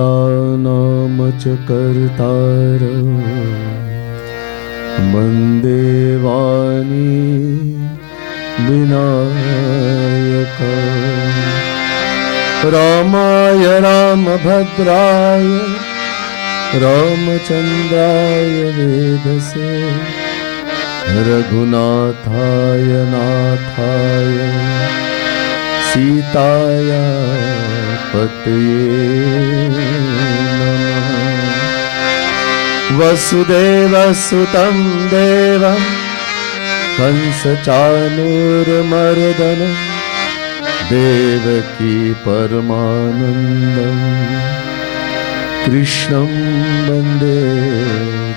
सकलानाम च कर्तार वन्दे वाणी विनायक रामाय रामभद्राय रामचन्द्राय वेदसे रघुनाथाय नाथाय सीताया पतये नमः। वसुदेवसुतं देवं कंसचाणूरमर्दनं देवकी परमानन्दं कृष्णं वन्दे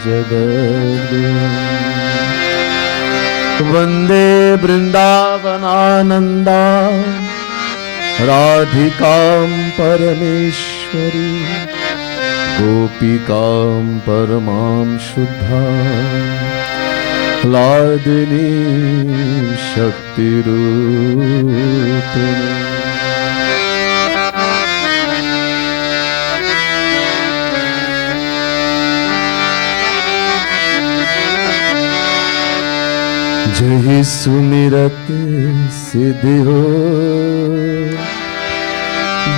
जगद्गुरुं। वन्दे वृन्दावनानन्दा राधिकां परमेश्वरी गोपिकां परमां शुद्धां लादिनी शक्तिरूपिणी। जहि सुमिरत सिद्धि हो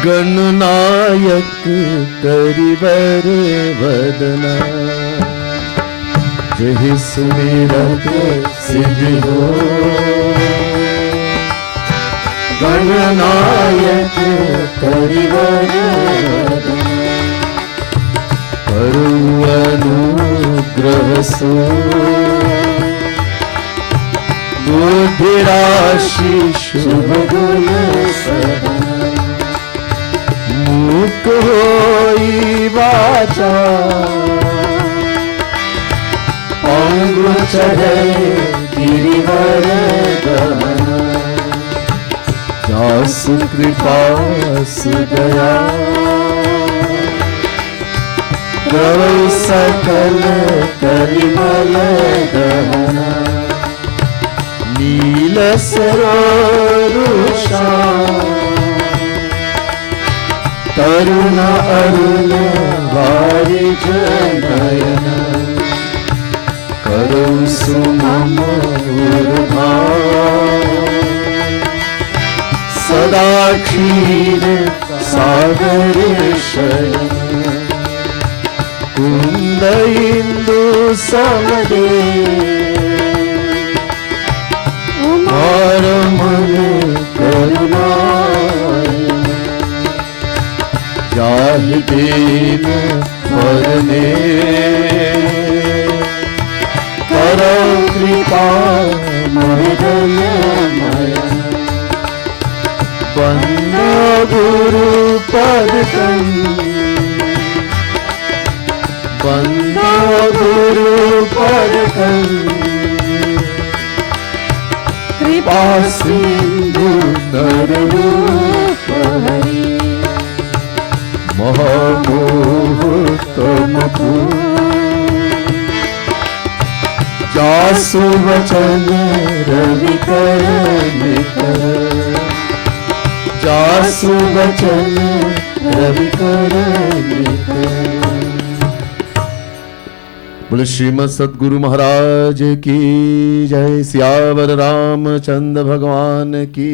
गणनायक करिवर वदना। जहि सुमिरत सिद्धि हो गणनायक करिवर वदना। करु अनुग्रह सो बुद्धिराशि शुभ गुण सदना। मूक होई वाचा पंगु चढ़े गिरिवर गमना। जासु कृपा सुदया प्रभु सकल कलिमल दहना। नील सरोरुषा तरुण अरुण वारिज नयन। करो सुमम उर्धा सदा क्षीर सागर शयन। कुंद इंदु समदे और मन करुणायन। जाहि दीन परने करो कृपा मदनमयन। वंदो गुरु पद वंदो गुरु पद कृपा सिंधु नररूप हरि। महामोह तमपु जासु वचन रवि कर निकर। जासु वचन रवि कर निकर। बोले श्रीमद सद्गुरु महाराज की जय। सियावर रामचंद्र भगवान की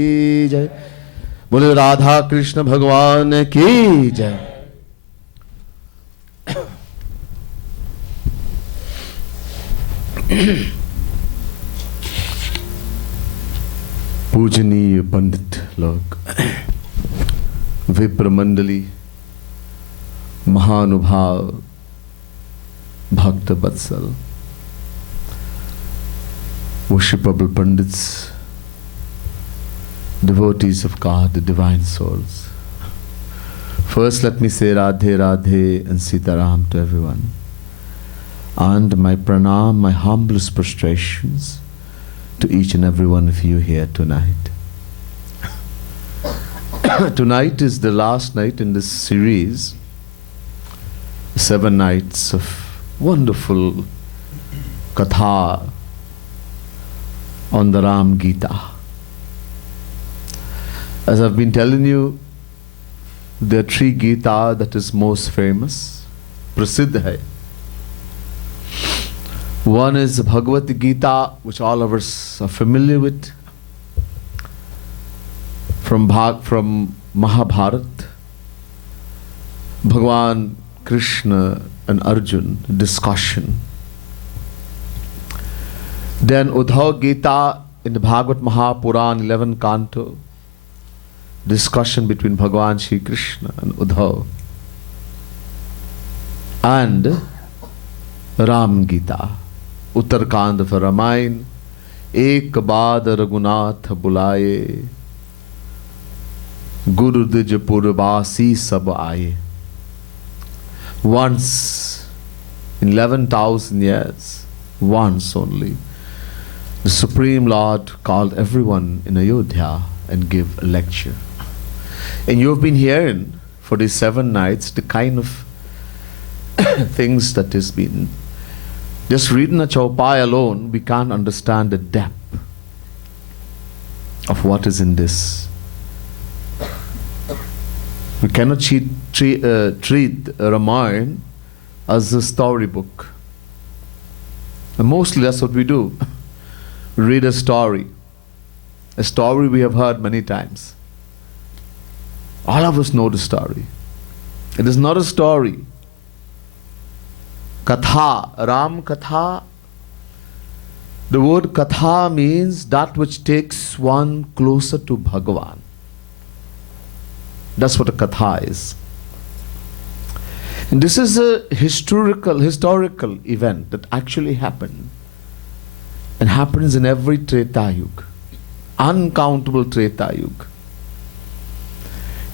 जय। बोले राधा कृष्ण भगवान की जय। पूजनीय पंडित लोग, विप्र मंडली, महानुभाव, भक्त वत्सल, worshipable pandits, devotees of God, the divine souls. First, let me say Radhe Radhe and Sitaram to everyone. And my pranam, my humblest prostrations to each and every one of you here tonight. Tonight is the last night in this series, 7 nights of wonderful katha on the Ram Gita. As I've been telling you, There are three Gita that is most famous, prasiddh hai. One is Bhagavad Gita, which all of us are familiar with, from Mahabharat. Bhagwan Krishna and Arjun discussion. Then Uddhav Gita in the Bhagavad Mahapuran 11 canto, discussion between Bhagwan Shri Krishna and Uddhav. And Ram Gita, Uttarkand of Ramayan, Ek Baad Raghunath Bulaye, Guru Dij Purvasi Sab Aaye. Once in 11,000 years, once only, the Supreme Lord called everyone in Ayodhya and gave a lecture. And you have been hearing for these 7 nights the kind of things that has been. Just reading a Chaupai alone, we can't understand the depth of what is in this. We cannot treat Ramayana as a storybook. And mostly that's what we do. We read a story. A story we have heard many times. All of us know the story. It is not a story. Katha, Ram Katha. The word Katha means that which takes one closer to Bhagavan. That's what a Katha is. And this is a historical event that actually happened. And happens in every Treta Yuga. Uncountable Treta Yuga.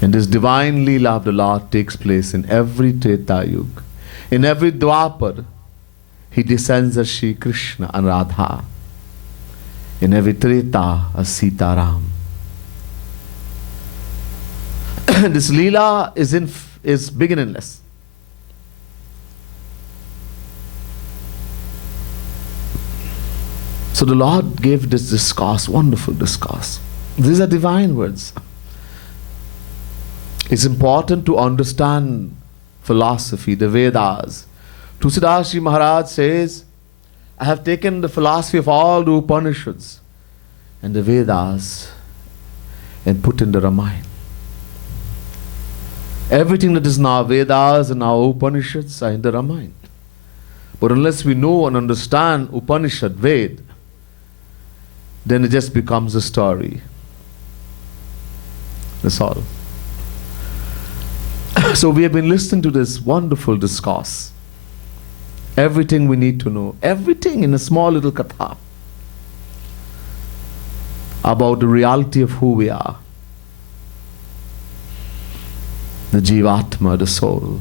And this divine Leela of the Lord takes place in every Treta Yuga. In every Dwapar, He descends as Shri Krishna and Radha. In every Treta as Sita Ram. This Leela is beginningless. So the Lord gave this discourse, wonderful discourse. These are divine words. It's important to understand philosophy, the Vedas. Tulsidas Ji Maharaj says, I have taken the philosophy of all the Upanishads and the Vedas and put in the Ramayana. Everything that is in our Vedas and our Upanishads are in the Ramayana. But unless we know and understand Upanishad, Ved, then it just becomes a story. That's all. So we have been listening to this wonderful discourse. Everything we need to know. Everything in a small little katha. About the reality of who we are. The Jivatma, the soul.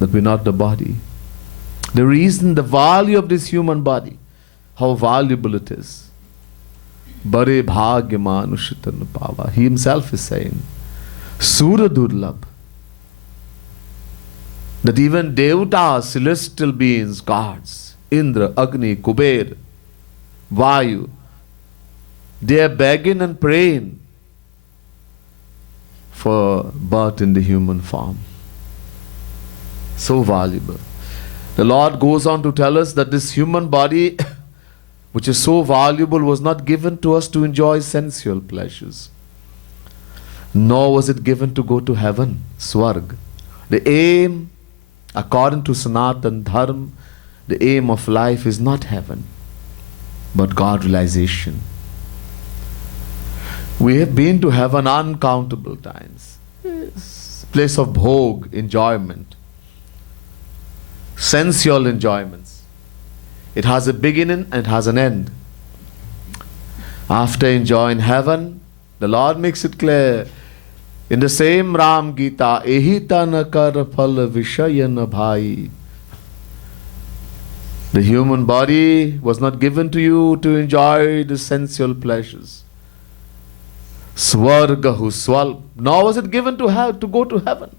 That we're not the body. The reason, the value of this human body. How valuable it is. Bare bhagya manushitan pava. He himself is saying, Sura Durlabh. That even Devatas, celestial beings, gods, Indra, Agni, Kuber, Vayu, they are begging and praying for birth in the human form. So valuable. The Lord goes on to tell us that this human body, which is so valuable, was not given to us to enjoy sensual pleasures. Nor was it given to go to heaven, Swarg. The aim, according to Sanatan Dharma, the aim of life is not heaven, but God realization. We have been to heaven uncountable times. Yes. Place of bhog, enjoyment. Sensual enjoyments. It has a beginning and it has an end. After enjoying heaven, the Lord makes it clear in the same Ram Gita, Ehita na kar phal vishaya na bhai. The human body was not given to you to enjoy the sensual pleasures. Swargahu swalp. Nor was it given to go to heaven.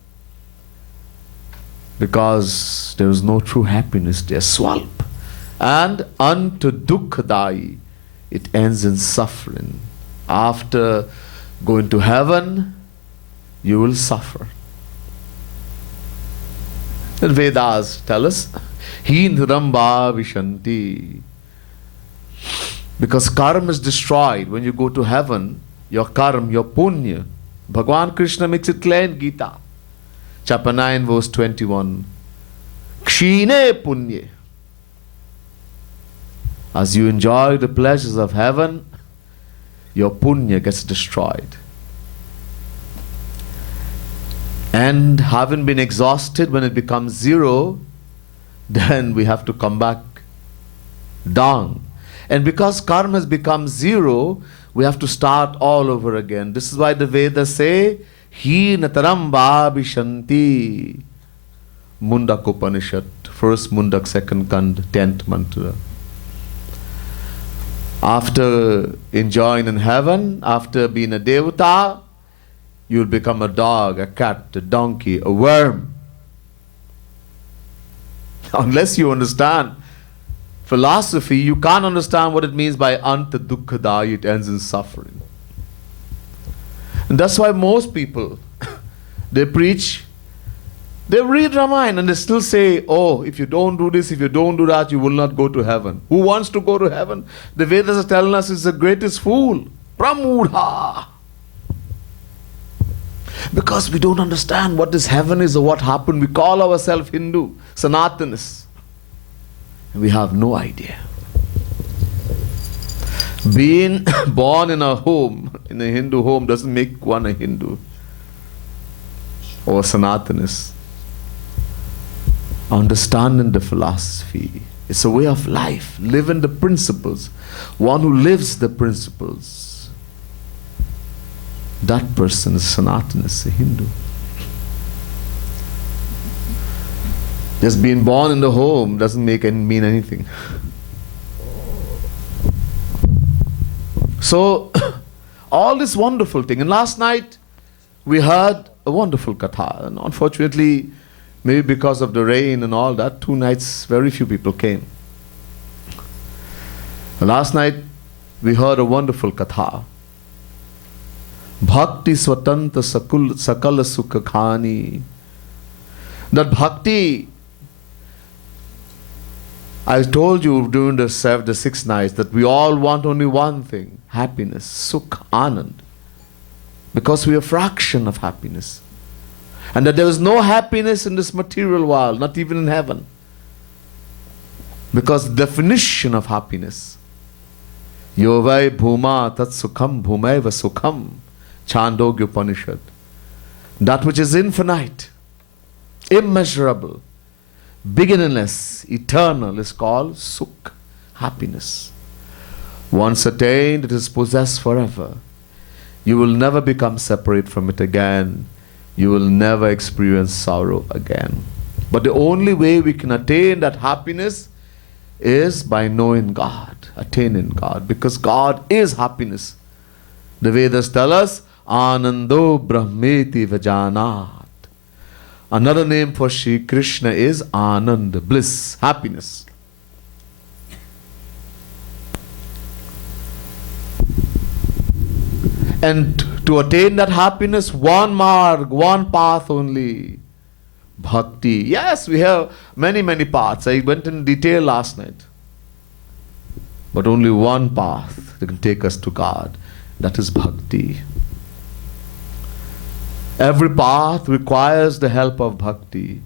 Because there is no true happiness there. Swalp. And unto dukkhadai, it ends in suffering. After going to heaven, you will suffer. The Vedas tell us, Hindramba Vishanti. Because karma is destroyed. When you go to heaven, your karma, your punya. Bhagwan Krishna makes it clear in Gita. Chapter 9, verse 21. Kshine punye. As you enjoy the pleasures of heaven, your punya gets destroyed. And having been exhausted, when it becomes zero, then we have to come back down. And because karma has become zero, we have to start all over again. This is why the Vedas say, Hi nataram bhabhishanti. Mundak Upanishad, first Mundak, second Kand, 10th mantra. After enjoying in heaven, after being a devata, you'll become a dog, a cat, a donkey, a worm. Unless you understand philosophy, you can't understand what it means by anta dukkhadaya, it ends in suffering. And that's why most people, they preach, they read Ramayana and they still say, oh, if you don't do this, if you don't do that, you will not go to heaven. Who wants to go to heaven? The Vedas are telling us it's the greatest fool. Pramudha. Because we don't understand what this heaven is or what happened. We call ourselves Hindu, Sanatanis. And we have no idea. Being born in a home, in a Hindu home, doesn't make one a Hindu or a Sanatanis. Understanding the philosophy, it's a way of life. Living the principles. One who lives the principles, that person is Sanatanis, a Hindu. Just being born in the home doesn't mean anything. So, all this wonderful thing. And last night, we heard a wonderful katha. And unfortunately, maybe because of the rain and all that, 2 nights, very few people came. Last night, we heard a wonderful katha. Bhakti swatanta sakala sukha khani. That bhakti, I told you during the 6 nights that we all want only one thing, happiness, sukh, anand. Because we are a fraction of happiness. And that there is no happiness in this material world, not even in heaven. Because the definition of happiness, Yovai bhuma tat sukham bhumaiva sukham, Chandogya Upanishad. That which is infinite, immeasurable, beginningless, eternal is called sukh, happiness. Once attained, it is possessed forever. You will never become separate from it again. You will never experience sorrow again. But the only way we can attain that happiness is by knowing God, attaining God, because God is happiness. The Vedas tell us, Anando Brahmeti Vajanat. Another name for Shri Krishna is Anand, bliss, happiness. And to attain that happiness, one marg, one path only. Bhakti. Yes, we have many, many paths. I went in detail last night. But only one path that can take us to God. That is bhakti. Every path requires the help of bhakti.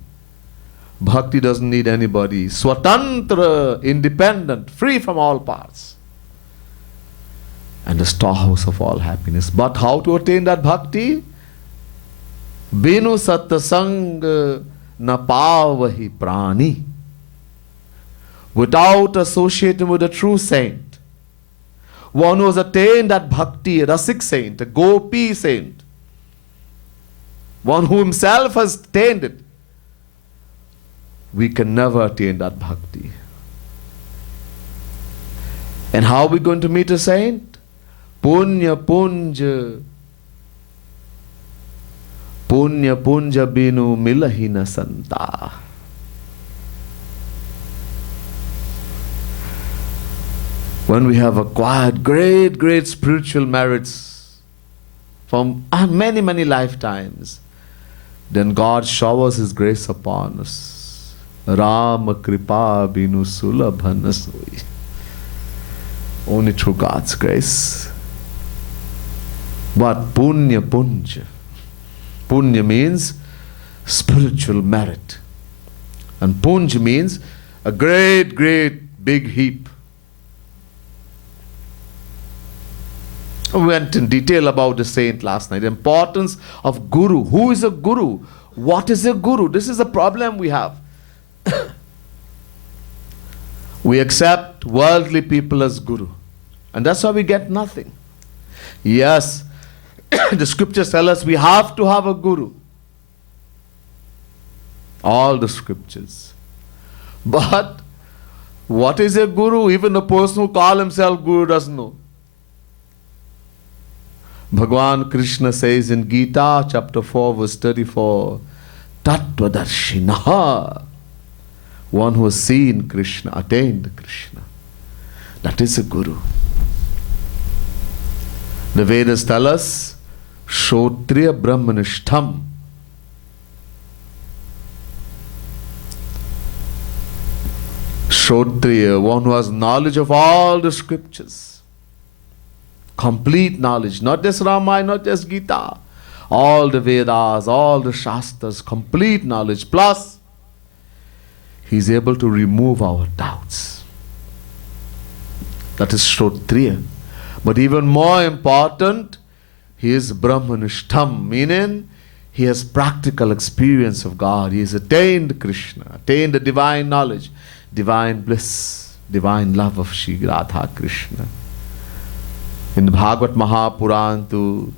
Bhakti doesn't need anybody. Swatantra, independent, free from all paths. And the storehouse of all happiness. But how to attain that bhakti? Binu satsang na pavahi prani. Without associating with a true saint. One who has attained that bhakti, a rasik saint, a gopi saint. One who himself has attained it. We can never attain that bhakti. And how are we going to meet a saint? Punya punja. Punya punja binu milahina santa. When we have acquired great, great spiritual merits from many, many lifetimes, then God showers His grace upon us. Ram kripa binu sulabha na soi. Only through God's grace. But punya punja. Punya means spiritual merit. And punj means a great, great big heap. We went in detail about the saint last night. The importance of guru. Who is a guru? What is a guru? This is a problem we have. We accept worldly people as guru. And that's why we get nothing. Yes, the scriptures tell us we have to have a guru. All the scriptures. But what is a guru? Even the person who calls himself guru doesn't know. Bhagwan Krishna says in Gita chapter 4 verse 34, Tattvadarshinaha, one who has seen Krishna, attained Krishna. That is a guru. The Vedas tell us, Shrotriya Brahmanishtham. Shrotriya, one who has knowledge of all the scriptures. Complete knowledge, not just Ramayana, not just Gita. All the Vedas, all the Shastras, complete knowledge. Plus, he is able to remove our doubts. That is Shrotriya. But even more important, he is Brahmanishtham, meaning he has practical experience of God. He has attained Krishna, attained the divine knowledge, divine bliss, divine love of Shri Radha Krishna. In the Bhagavad Mahapuran tu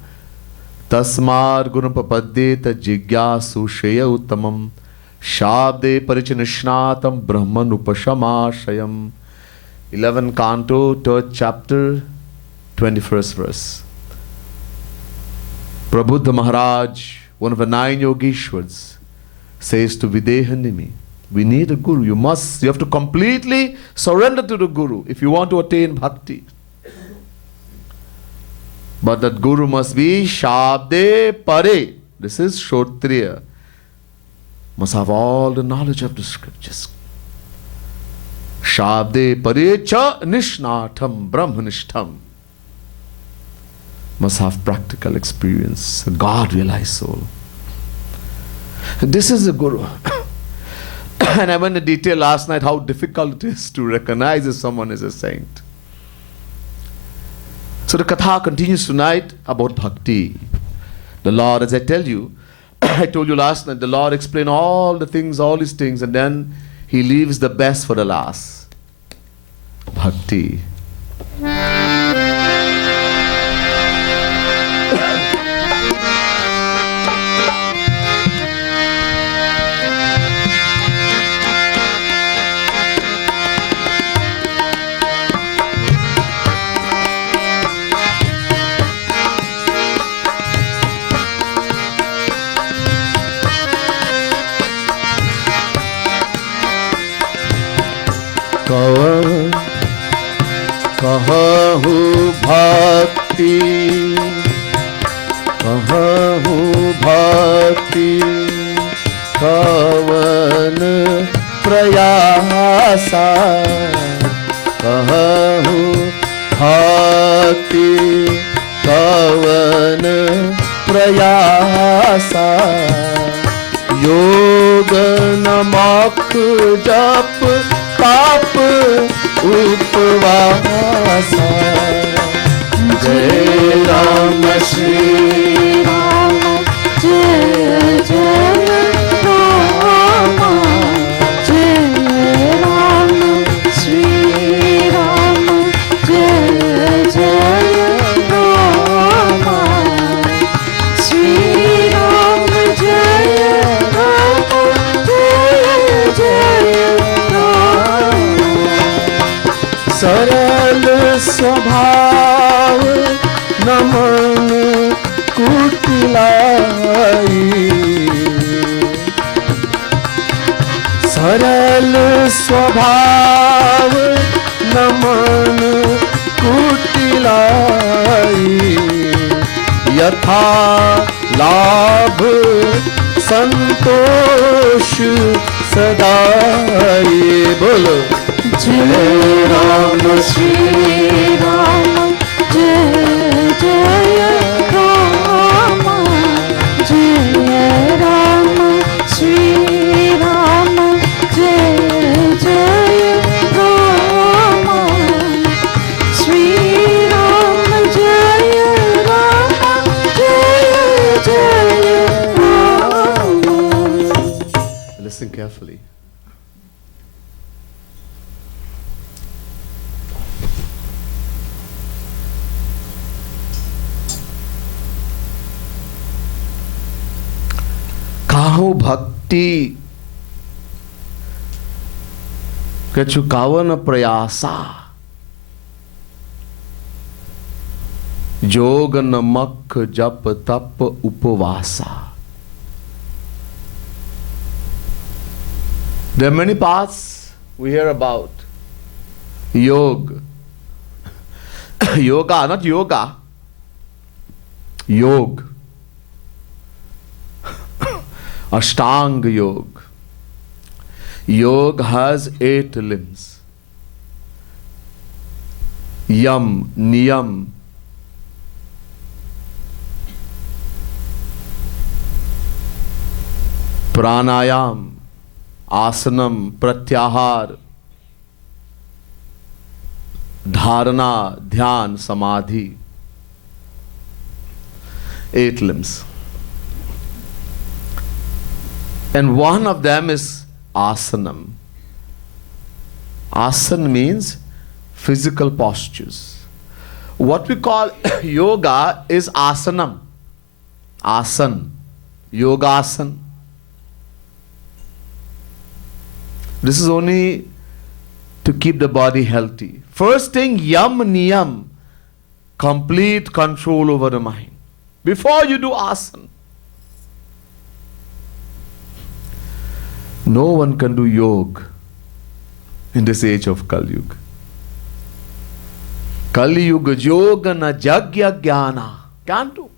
Tasmar Gunapapadyeta Jigyasu Shreya Uttamam Shabde Parichanishnatam Brahman Upashamashayam. 11th canto, 3rd chapter, 21st verse. Prabhupada Maharaj, one of the 9 Yogeshwars, says to Videhanimi, we need a guru. You have to completely surrender to the guru if you want to attain bhakti. But that guru must be Shabde Pare. This is Shrotriya. Must have all the knowledge of the scriptures. Shabde Pare Cha Nishnatham Brahmanishtham. Must have practical experience, a God-realized soul. This is the guru. And I went into detail last night how difficult it is to recognize if someone is a saint. So the katha continues tonight about bhakti. The Lord, as I tell you, I told you last night, the Lord explained all the things, all these things, and then He leaves the best for the last. Bhakti. कहु भक्ति, कहु भक्ति, कवन प्रयासा, कहु भक्ति, कवन प्रयासा, योग नमक जप पाप उपवासा, जय राम श्री राम, जय जय राम, जय राम श्री राम, जय जय राम, श्री राम जय राम, जय जय राम। सरल स्वभाव नमन कुटिलाई, सरल स्वभाव नमन कुटिलाई, यथा लाभ संतोष सदा ये बोलो जय राम श्री राम जय जय राम जय राम श्री राम जय जय राम श्री राम जय राम जय जय राम. Listen carefully. કાહો ભક્તિ કે ચુકાવન પ્રયાસા જોગ નમક જપ તપ ઉપવાસા. There are many paths we hear about. Yoga. Yoga, not yoga. Yoga. Ashtanga Yoga. Yoga has 8 limbs. Yam, Niyam, Pranayam, Asanam, Pratyahar, Dharana, Dhyan, Samadhi. 8 limbs. And one of them is asanam. Asana means physical postures. What we call yoga is asanam. Asan. Yogasan. This is only to keep the body healthy. First thing, yam niyam. Complete control over the mind. Before you do asana. No one can do yoga in this age of Kali Yuga. Kali Yuga yoga na jagya jnana. Can't do.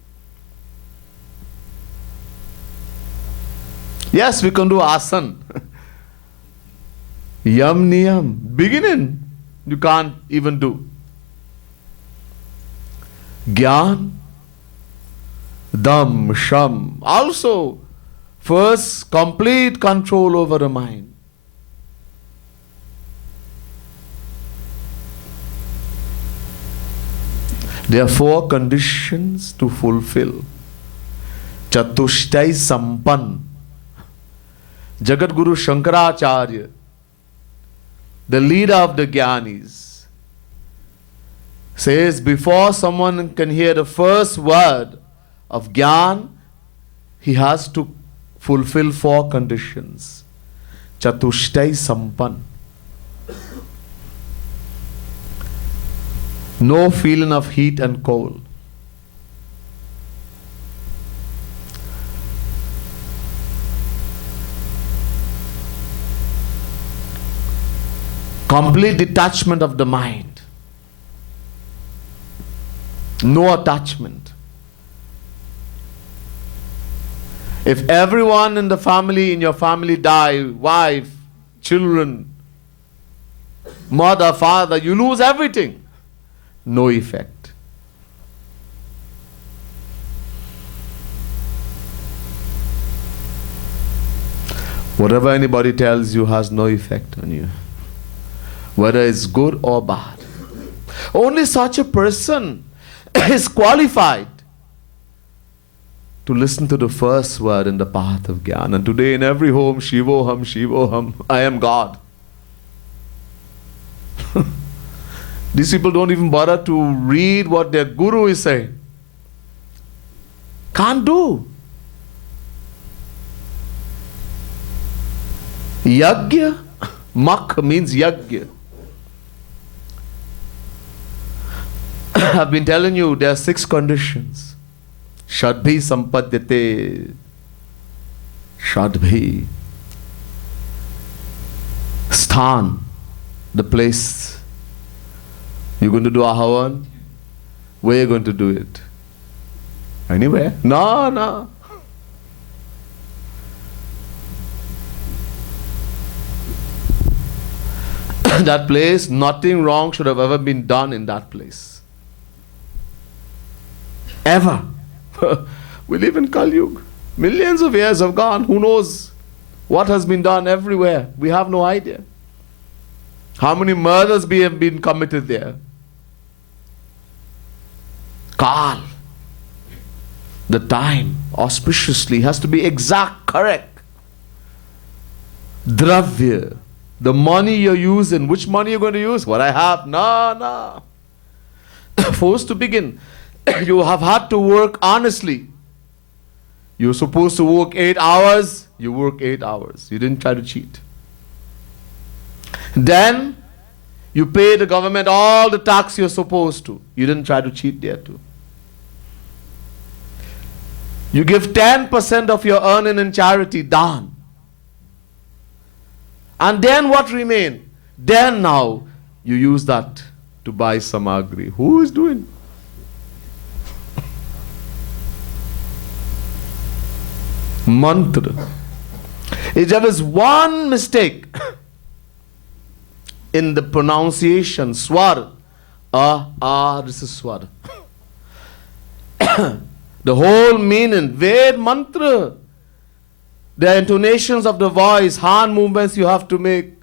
Yes, we can do asana. Yam niyam. Beginning, you can't even do. Gyan, dam, sham. Also, first, complete control over the mind. There are 4 conditions to fulfill. Chatushtai Sampan. Jagat Guru Shankaracharya, the leader of the Jnanis, says before someone can hear the first word of Jnana, he has to fulfill 4 conditions. Chatushtai Sampan. No feeling of heat and cold. Complete detachment of the mind. No attachment. If everyone in the family, in your family die, wife, children, mother, father, you lose everything. No effect. Whatever anybody tells you has no effect on you, whether it's good or bad. Only such a person is qualified to listen to the first word in the path of Jnana. And today in every home, Shivoham, Shivoham, I am God. These people don't even bother to read what their guru is saying. Can't do. Yagya, mak means yagya. I've been telling you there are 6 conditions. Shadbhi sampadyate. Shadbhi. Sthan, the place. You're going to do Ahavan? Where are you going to do it? Anywhere? No. that place, nothing wrong should have ever been done in that place. Ever. We live in Kali Yuga. Millions of years have gone. Who knows what has been done everywhere? We have no idea. How many murders have been committed there? Kal. The time, auspiciously, has to be exact, correct. Dravya. The money you're using, which money you're going to use? What I have? No. Forced to begin. You have had to work honestly. You're supposed to work 8 hours, you work 8 hours. You didn't try to cheat. Then, you pay the government all the tax you're supposed to. You didn't try to cheat there too. You give 10% of your earning in charity, done. And then what remain? Then now, you use that to buy samagri. Who is doing? Mantra. If there is one mistake in the pronunciation, swar, this is swar. The whole meaning, Ved mantra, the intonations of the voice, hand movements you have to make.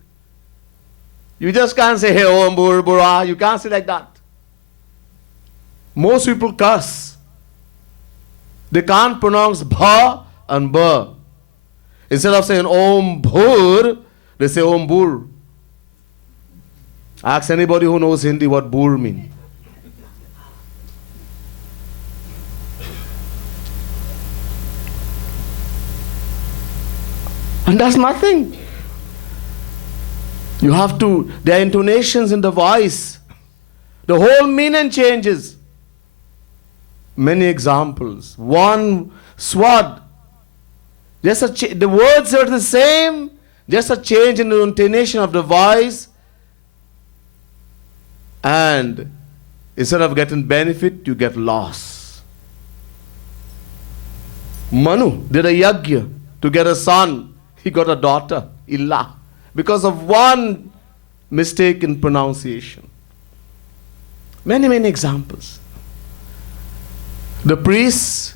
You just can't say, hey, om, bur, bura. You can't say like that. Most people curse. They can't pronounce bha and ba. Instead of saying om bhur, they say om bur. Ask anybody who knows Hindi what bur means. And that's nothing. You have to, there are intonations in the voice. The whole meaning changes. Many examples. One swad. The words are the same, just a change in the intonation of the voice. And instead of getting benefit, you get loss. Manu did a yagya to get a son. He got a daughter, Illa, because of one mistake in pronunciation. Many, many examples. The priests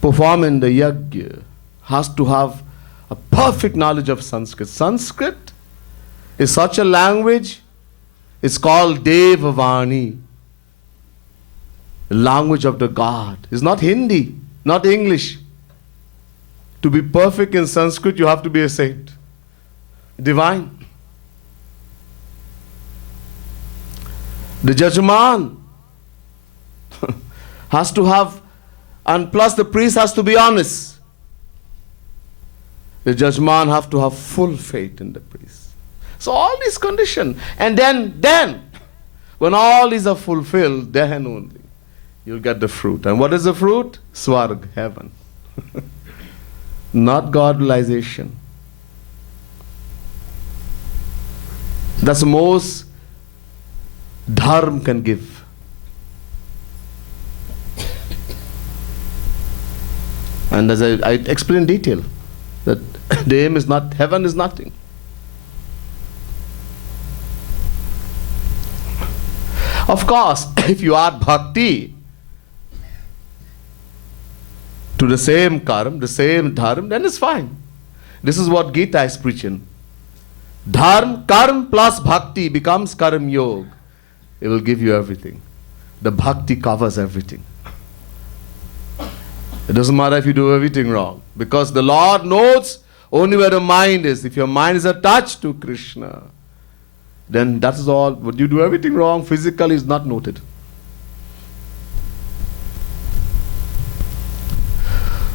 performing the yagya has to have a perfect knowledge of Sanskrit. Sanskrit is such a language, it's called Devavani, the language of the God. It's not Hindi, not English. To be perfect in Sanskrit, you have to be a saint. Divine. The judgeman has to have, and plus the priest has to be honest. The judgeman have to have full faith in the priest. So all these conditions. And then, when all these are fulfilled, then only you'll get the fruit. And what is the fruit? Swarg, heaven. Not God realization. That's the most dharma can give. And as I explain in detail, that the aim is not, heaven is nothing. Of course, if you add bhakti to the same karma, the same dharma, then it's fine. This is what Gita is preaching. Dharma, karma plus bhakti becomes karma yoga. It will give you everything. The bhakti covers everything. It doesn't matter if you do everything wrong, because the Lord knows only where the mind is. If your mind is attached to Krishna, then that is all. Would you do everything wrong? Physically is not noted.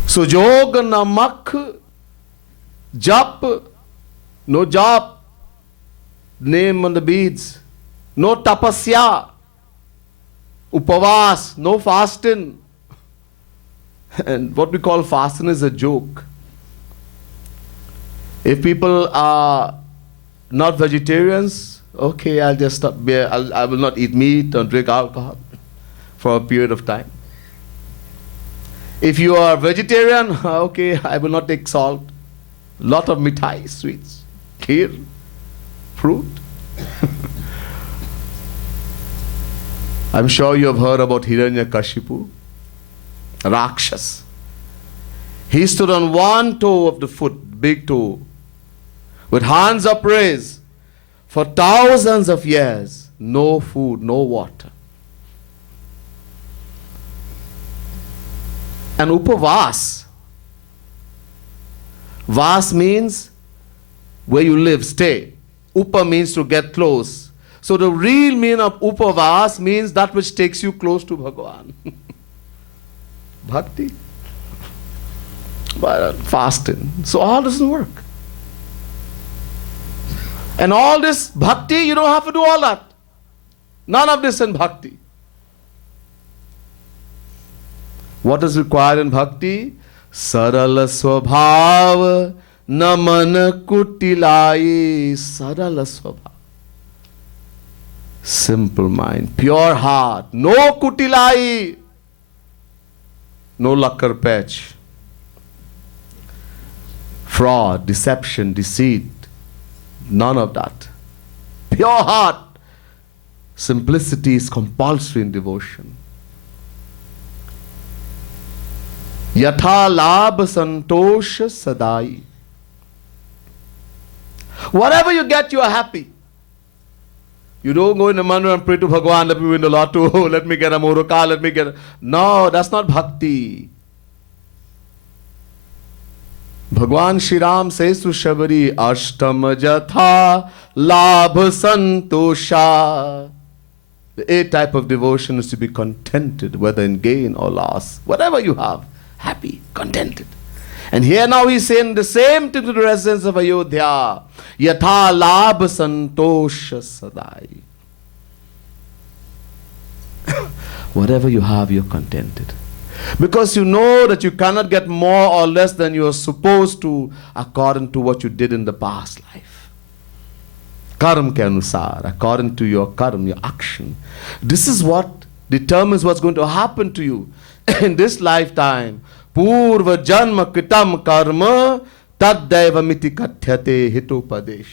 So yoga namak, jap, no jap, name on the beads, no tapasya, upavas, no fasting. And what we call fasting is a joke. If people are not vegetarians, okay, I'll just stop. I will not eat meat or drink alcohol for a period of time. If you are vegetarian, okay, I will not take salt. Lot of mithai, sweets, kheer, fruit. I'm sure you have heard about Hiranyakashipu, Rakshas. He stood on one toe of the foot, big toe, with hands upraised for thousands of years. No food, no water. And upavas. Vas means where you live, stay. Upa means to get close. So the real meaning of upavas means that which takes you close to Bhagavan. Bhakti. But fasting. So all doesn't work. And all this bhakti, you don't have to do all that. None of this in bhakti. What is required in bhakti? Sarala swabhav naman kutilai. Sarala swabhav. Simple mind, pure heart, no kutilai, no lakkar patch, fraud, deception, deceit, none of that. Pure heart. Simplicity is compulsory in devotion. Yatha labh santosh sadai. Whatever you get, you are happy. You don't go in the mandir and pray to Bhagavan, let me win the lotto, let me get a motor car, let me get a... No, that's not bhakti. Bhagavan Shri Ram says to Shabari, Ashtam jatha labh santosha. The eighth type of devotion is to be contented, whether in gain or loss. Whatever you have, happy, contented. And here now he's saying the same thing to the residents of Ayodhya. Yatha labh santosha sadai. Whatever you have, you're contented. Because you know that you cannot get more or less than you are supposed to according to what you did in the past life. Karm ke anusar, according to your karm, your action. This is what determines what's going to happen to you in this lifetime. Purva janma kritam karma taddevamiti kathyate hitopadesh.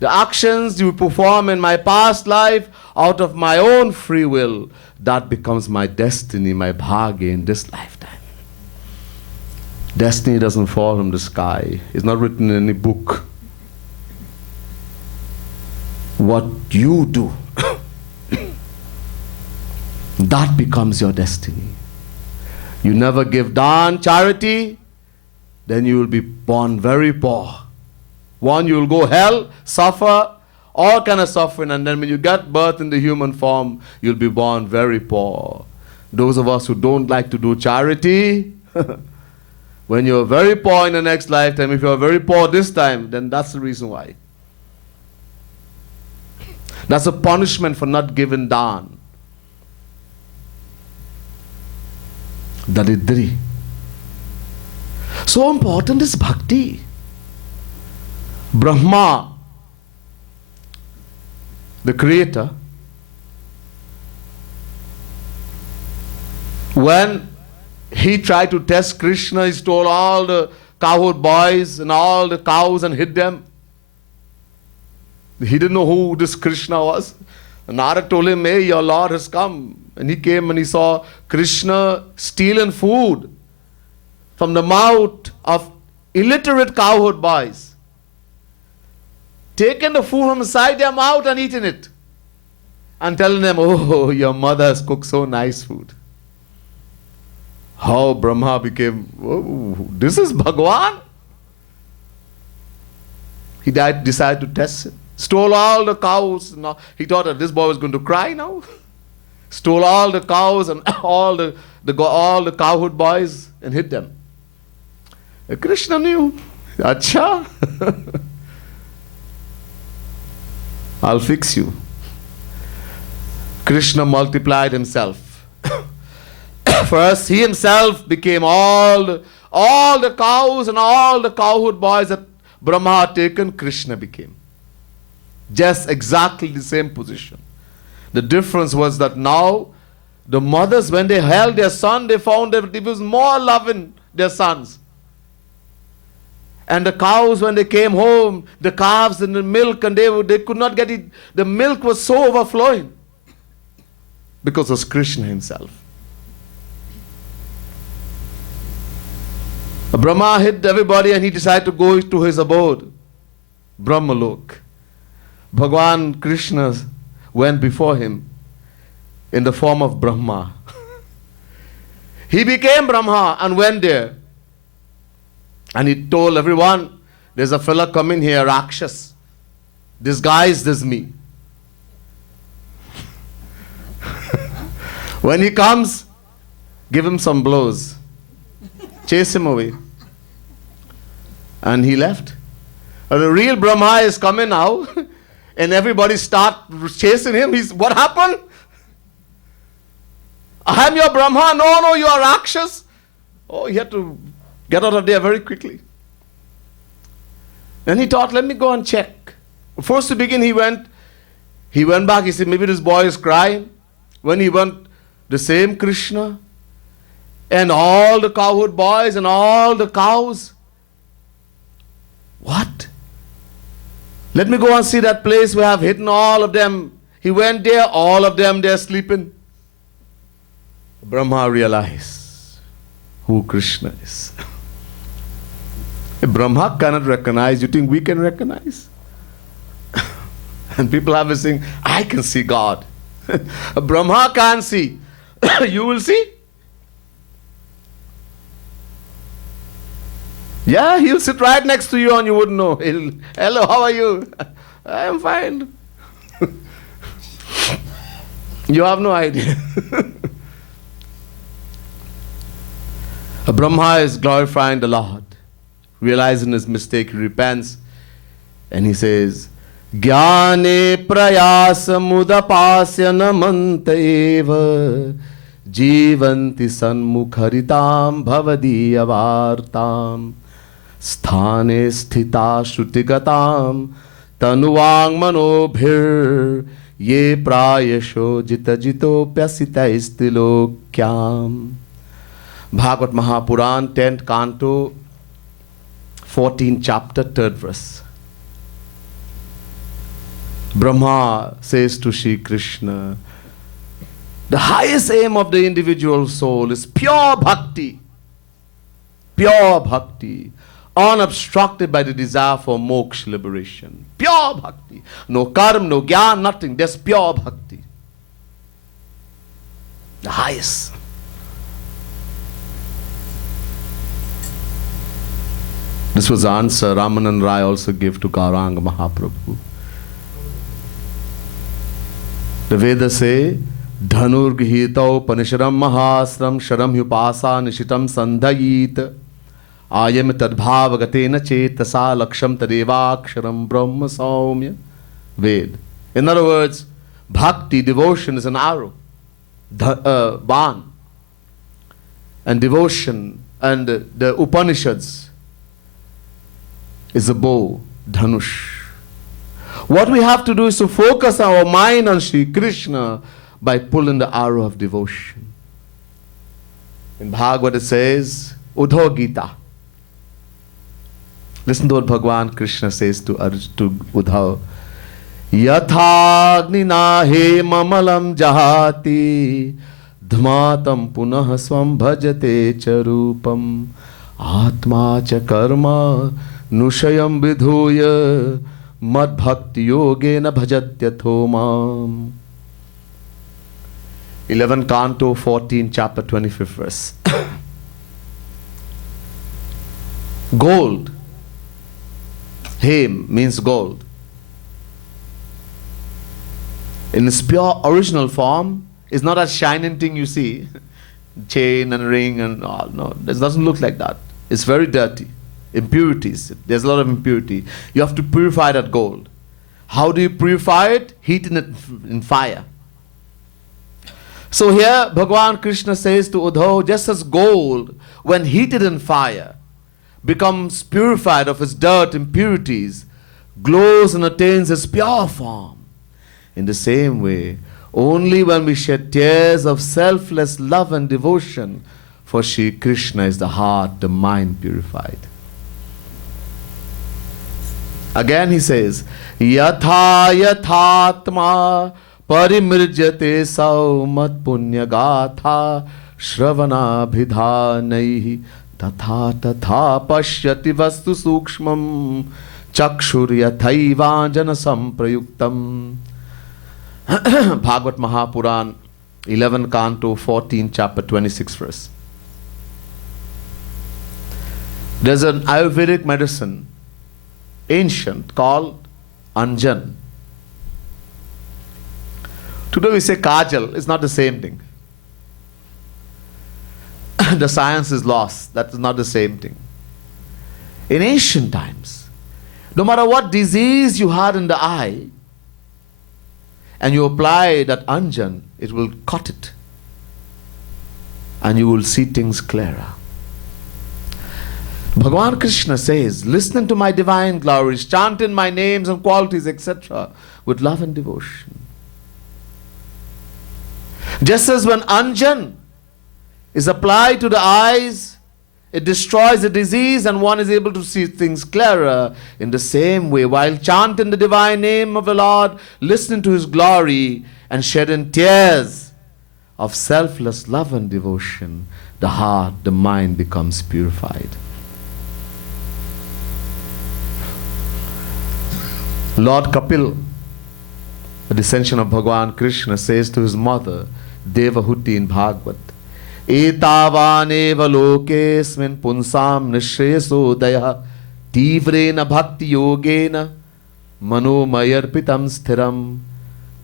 The actions you perform in my past life out of my own free will, that becomes my destiny, my bhagya in this lifetime. Destiny doesn't fall from the sky. It's not written in any book. What you do, that becomes your destiny. You never give dawn, charity, then you will be born very poor. One, you will go hell, suffer, all kind of suffering, and then when you get birth in the human form, you'll be born very poor. Those of us who don't like to do charity, when you're very poor in the next lifetime, if you're very poor this time, then that's the reason why. That's a punishment for not giving dawn. Daridri. So important is bhakti. Brahma, the creator, when he tried to test Krishna, he stole all the cowherd boys and all the cows and hid them. He didn't know who this Krishna was. Narad told him, hey, your Lord has come. And he came and he saw Krishna stealing food from the mouth of illiterate cowherd boys. Taking the food from inside their mouth and eating it. And telling them, oh, your mother has cooked so nice food. How Brahma became, oh, this is Bhagavan? He decided to test it. Stole all the cows. Now, he thought that this boy was going to cry now. Stole all the cows and all the cowherd boys and hid them. And Krishna knew. Acha. I'll fix you. Krishna multiplied himself. First, he himself became all the cows and all the cowherd boys that Brahma had taken, Krishna became. Just exactly the same position. The difference was that now the mothers, when they held their son, they found that it was more loving their sons. And the cows, when they came home, the calves and the milk, and they could not get it. The milk was so overflowing because of Krishna himself. Brahma hid everybody and he decided to go to his abode, Brahmalok. Bhagwan Krishna went before him in the form of Brahma. He became Brahma and went there. And he told everyone, there's a fella coming here, Rakshas, disguised as me. When he comes, give him some blows. Chase him away. And he left. And the real Brahma is coming now. And everybody start chasing him. What happened? I am your Brahma. No, you are Rakshas. Oh, he had to get out of there very quickly. Then he thought, let me go and check. First to begin, he went back. He said, maybe this boy is crying. When he went, the same Krishna and all the cowherd boys and all the cows. What? Let me go and see that place where I've hidden all of them. He went there, all of them, they're sleeping. Brahma realized who Krishna is. If Brahma cannot recognize, you think we can recognize? And people have been saying, I can see God. Brahma can't see. You will see? Yeah, he'll sit right next to you and you wouldn't know. Hello, how are you? I am fine. You have no idea. Brahma is glorifying the Lord. Realizing his mistake, he repents. And he says, Jnane prayasa mudapasya namanta eva jivanti sanmukharitam bhavadiyavartam sthane sthita shrutigatam tanuvang manobhir ye prayasho jita jitopyasita istilokyam. Bhagavad Mahapuran, 10th canto, 14th chapter, 3rd verse. Brahma says to Shri Krishna, the highest aim of the individual soul is pure bhakti, unobstructed by the desire for moksha, liberation. Pure bhakti. No karma, no gyan, nothing. There's pure bhakti. The highest. This was the answer Ramanan Rai also gave to Gauranga Mahaprabhu. The Vedas say, Dhanurgihitau panisharam mahasram sharam hyupasa nishitam sandhayit ayam tadbhavagatena chetasa laksham tadevaksharam brahma saumya. Ved. In other words, bhakti, devotion is an arrow, ban. And devotion and the Upanishads is a bow, dhanush. What we have to do is to focus our mind on Shri Krishna by pulling the arrow of devotion. In Bhagavad it says, Udho Gita. Listen to what Bhagwan Krishna says to Udhav. Yathagnina he mamalam jahati dhmatam punah swam bhajate charupam atma cha karma nushayam vidhuya mad bhakti yogena bhajatyatho mam. 11 canto, 14 chapter, 25th verse. Gold. Hem means gold. In its pure original form, it's not a shining thing you see. Chain and ring and all. No, it doesn't look like that. It's very dirty. Impurities. There's a lot of impurity. You have to purify that gold. How do you purify it? Heating it in fire. So here Bhagavan Krishna says to Uddhav, just as gold, when heated in fire, becomes purified of its dirt, impurities, glows and attains its pure form. In the same way, only when we shed tears of selfless love and devotion for Shri Krishna is the heart, the mind purified. Again he says, Yatha yathatma parimrjate saumat punya gatha shravanabhidhanaihi tatha tatha pashyati vastu sukshmam chakshur yathaivanjana samprayuktam. Bhagavad Mahapuran, 11 Canto, 14 chapter, 26 verse. There's an Ayurvedic medicine, ancient, called Anjan. Today we say Kajal. It's not the same thing. The science is lost. That is not the same thing. In ancient times, no matter what disease you had in the eye, and you apply that Anjan, it will cut it. And you will see things clearer. Bhagavan Krishna says, listening to my divine glories, chanting my names and qualities, etc., with love and devotion. Just as when Anjan is applied to the eyes, it destroys the disease and one is able to see things clearer. In the same way, while chanting the divine name of the Lord, listening to His glory and shedding tears of selfless love and devotion, the heart, the mind becomes purified. Lord Kapil, the descension of Bhagavan Krishna, says to his mother, Devahuti in Bhagavad, Etavaneva lokesmin punsam nishreso daya tivrena bhakti yogena manomayarpitam sthiram.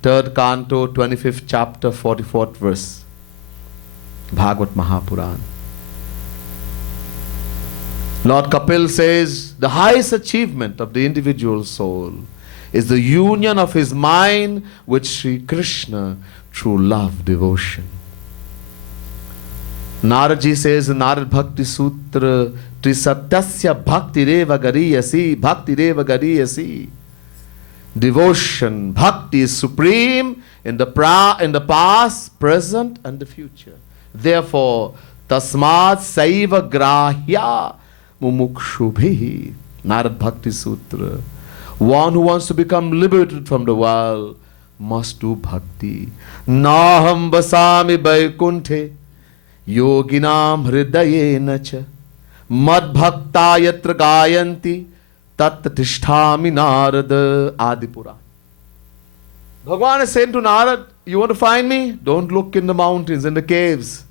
3rd Canto, 25th chapter, 44th verse. Bhagavad Mahapuran. Lord Kapil says, the highest achievement of the individual soul is the union of his mind with Sri Krishna through love, devotion. Naradji says in Narad Bhakti Sutra, Trisatyasya Bhakti Reva Gariyasi, Bhakti Reva Gariyasi. Devotion, bhakti is supreme in the past, present and the future. Therefore, Tasmat Saiva Grahya Mumukshubhi. Narad Bhakti Sutra. One who wants to become liberated from the world must do bhakti. Naham basami vaikunthe yoginam hridayena cha mad bhakta yatra gayanti tat tishtami Narada. Adipura. Bhagavan is saying to Narad, you want to find me? Don't look in the mountains, in the caves,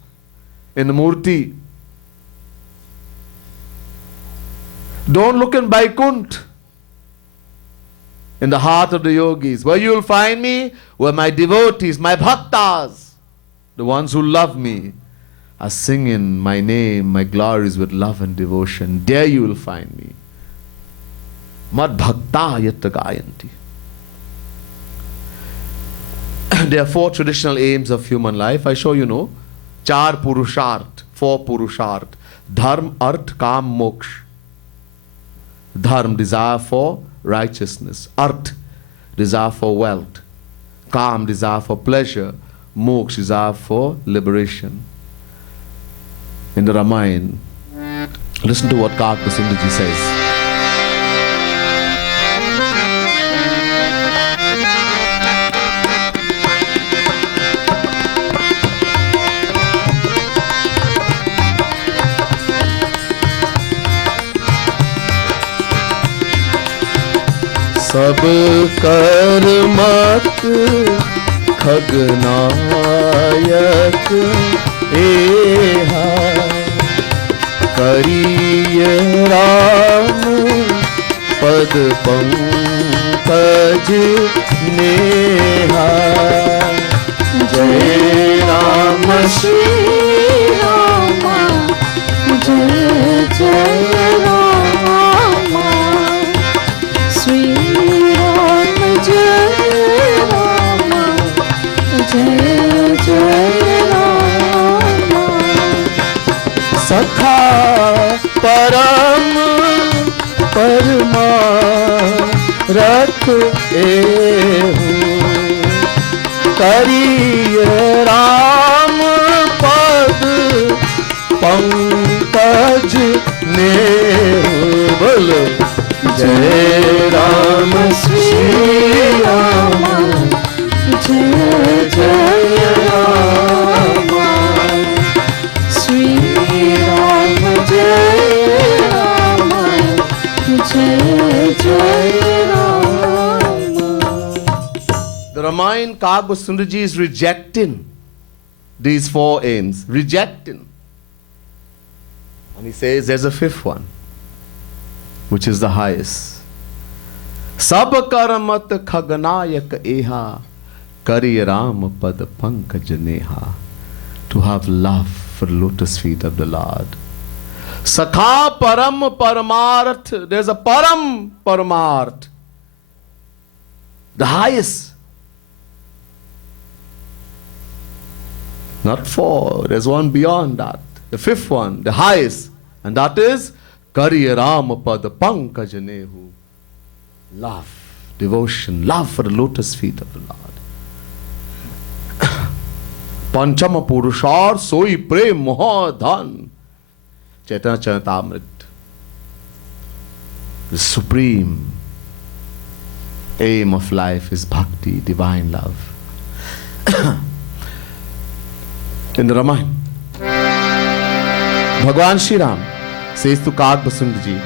in the Murti. Don't look in Vaikunt, in the heart of the yogis. Where you will find me, where my devotees, my bhaktas, the ones who love me, are singing my name, my glories with love and devotion. There you will find me. Mad bhakta yatra gayanti. There are 4 traditional aims of human life. I show you, no. 4 purushart, 4 purushart. Dharm, arth, kam, moksha. Dharm, desire for righteousness. Arth, desire for wealth. Kam, desire for pleasure. Moksha, desire for liberation. In the Ramayana, listen to what Karka Sindhuji says. सब कर मत खगनायक एहा करिय राम पद पंकज नेहा जय राम श्री राम जय जय राम श्री राम जय राम जय जय राम सखा परम परमारथ एहु करिय राम पद पंकज नेहु बोलो जय Ram Ramayan Kagbhasundaji is rejecting these four aims, rejecting. And he says there's a fifth one, which is the highest. Sabkaramat khaganayak eha kari ram pad pankaj neha. To have love for the lotus feet of the Lord. Sakha param paramarth. There's a param paramarth. The highest. Not four. There's one beyond that. The fifth one, the highest. And that is Kari Ram Pad Pankaj Nehu. Love, devotion, love for the lotus feet of the Lord. Panchama Purushar Soi Prem Mohadhan. Chaitanya Charitamrita. The supreme aim of life is bhakti, divine love. In the Ramayana, Bhagwan Shri Ram says to Kagbhasundaji,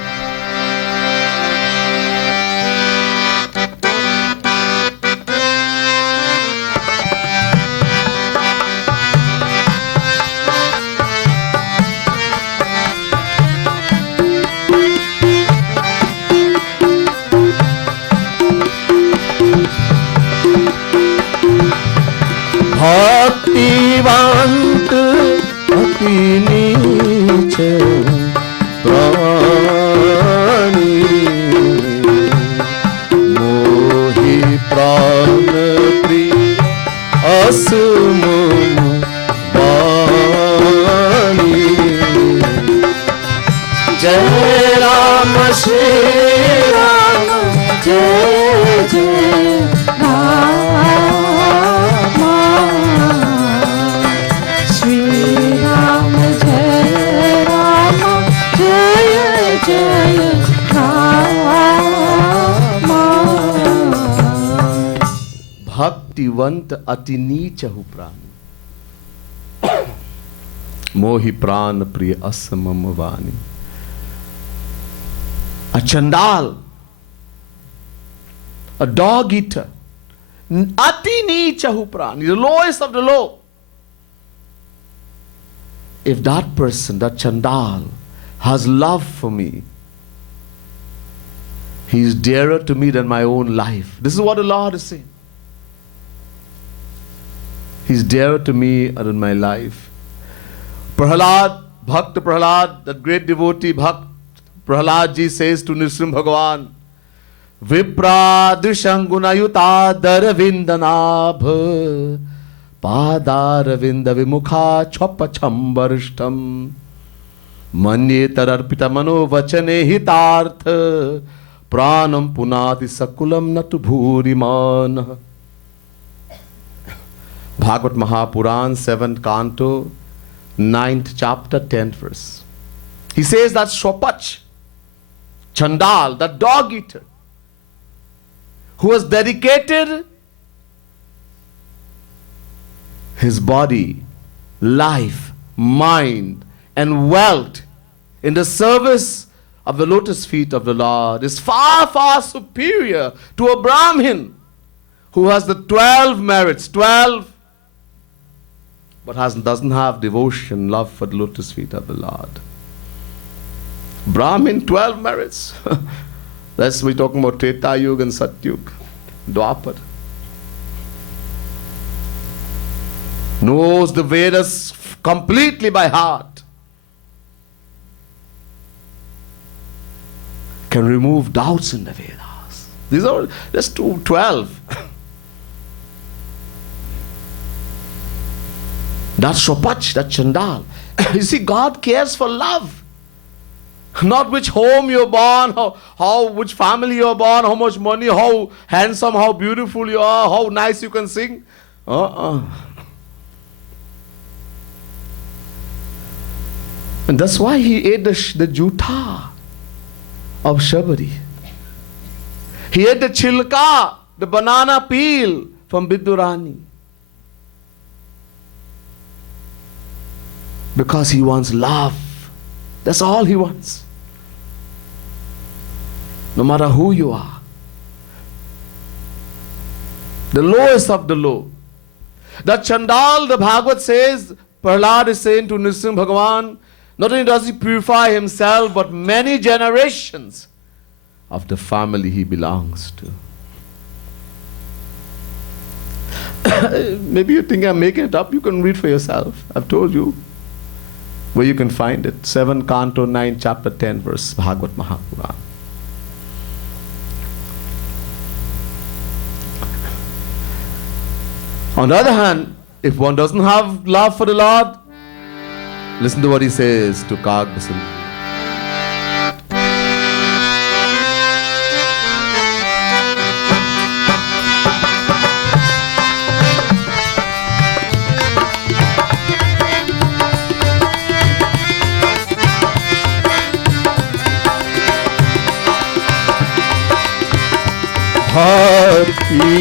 Bhaktivant अति नीच प्राणी मोहि प्राण प्रिय असम वाणी जय राम श्री राम जय जय राम श्री राम जय राम जय जय राम भक्तिवंत अति नीच हु प्राण मोहि प्राण प्रिय असमम वाणी. A chandal, a dog eater, ati neecha hu prani, the lowest of the low. If that person, that chandal, has love for me, he is dearer to me than my own life. This is what the Lord is saying. He is dearer to me than my life. Prahlad, Bhakta Prahlad, that great devotee Bhakt Prahlad ji says to Nrsimha Bhagavan, Vipradrishangunayuta daravindanabh padaravinda vimukha chopachambarishtam manye tararpita mano vachane hitartha pranam punati sakulam natu bhuriman. Bhagavad Mahapuran, 7th canto, 9th chapter, 10th verse. He says that Shopach, Chandal, that dog eater, who has dedicated his body, life, mind, and wealth in the service of the lotus feet of the Lord, is far, far superior to a Brahmin who has the 12 merits, 12, but doesn't have devotion, love for the lotus feet of the Lord. Brahmin, 12 merits. That's we're talking about Treta Yuga and Satyug, Dwapar. Knows the Vedas completely by heart. Can remove doubts in the Vedas. These are just 12. That's Shopach, that Chandal. You see, God cares for love. Not which home you're born, which family you're born, how much money, how handsome, how beautiful you are, how nice you can sing. And that's why he ate the jutha of Shabari. He ate the chilka, the banana peel from Bidurani. Because he wants love. That's all he wants. No matter who you are. The lowest of the low. The Chandal, the Bhagavad says, Prahlad is saying to Nrsimha Bhagavan, not only does he purify himself, but many generations of the family he belongs to. Maybe you think I'm making it up. You can read for yourself. I've told you where you can find it. 7 Canto 9 Chapter 10 verse Bhagavad Mahapurana. On the other hand, if one doesn't have love for the Lord, listen to what he says to Kag Basil.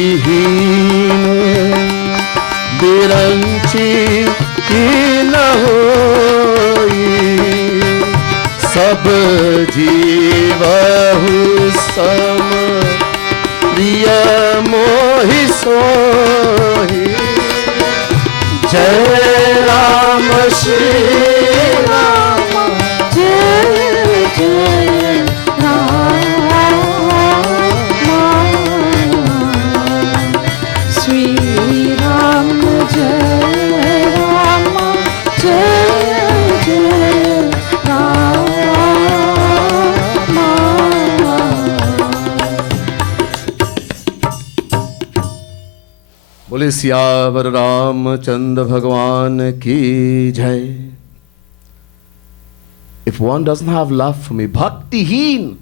भक्तिहीन Biranchi की न होई, सब जीवहु सम प्रिय मोहि सोहि। जय राम श्री राम जय जय राम श्री राम जय राम जय जय राम। बोले सियावर रामचंद्र भगवान की जय। If one doesn't have love for me, bhaktihin,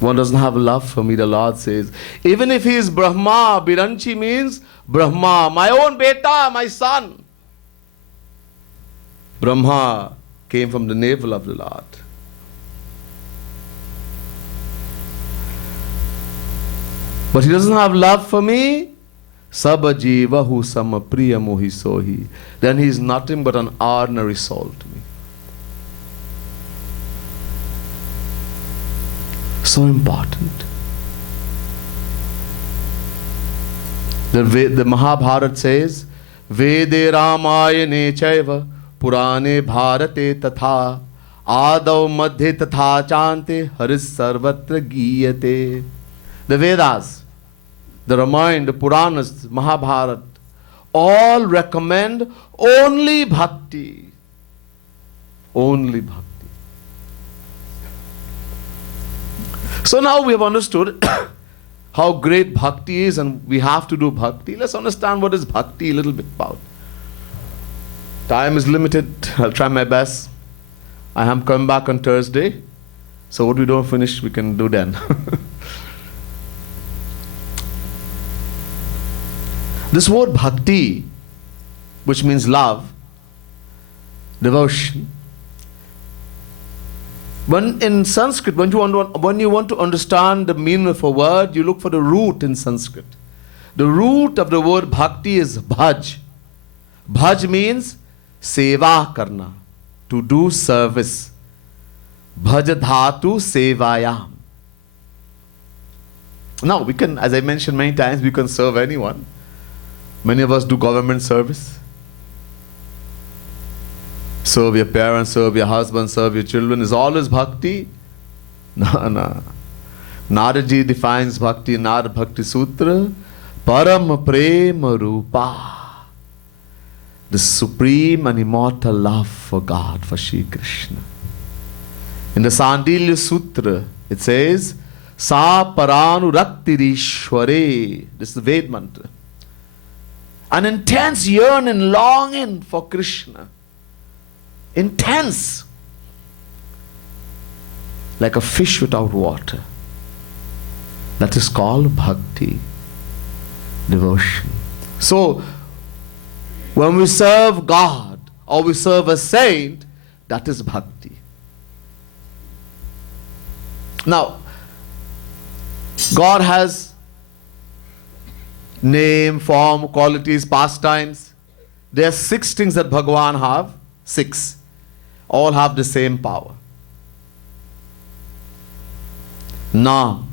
one doesn't have love for me, the Lord says, even if he is Brahma, Biranchi means Brahma, my own beta, my son. Brahma came from the navel of the Lord. But he doesn't have love for me. Saba jivahu sama priya mohi sohi. Then he is nothing but an ordinary soul to me. So important. The Mahabharata says, Vede Ramayane Chaiva Purane Bharate Tatha Adav Madhye Tatha Chante Haris Sarvatra Giyate. The Vedas, the Ramayana, the Puranas, Mahabharata, all recommend only bhakti. Only bhakti. So now we have understood how great bhakti is, and we have to do bhakti. Let's understand what is bhakti a little bit about. Time is limited. I'll try my best. I am coming back on Thursday, so what we don't finish, we can do then. This word bhakti, which means love, devotion, when in Sanskrit, when you want to understand the meaning of a word, you look for the root in Sanskrit. The root of the word bhakti is bhaj. Bhaj means seva karna, to do service. Bhaj dhatu sevayam. Now, we can, as I mentioned many times, we can serve anyone. Many of us do government service. Serve your parents, serve your husband, serve your children. Is always bhakti? No. Naraji defines bhakti in Narad Bhakti Sutra. Param prema rupa. The supreme and immortal love for God, for Shri Krishna. In the Sandilya Sutra, it says, Sa paranu raktirishware. This is the Ved mantra. An intense yearning, longing for Krishna. Intense. Like a fish without water. That is called bhakti. Devotion. So, when we serve God or we serve a saint, that is bhakti. Now, God has name, form, qualities, pastimes. There are 6 things that Bhagavan have. 6. All have the same power. Naam,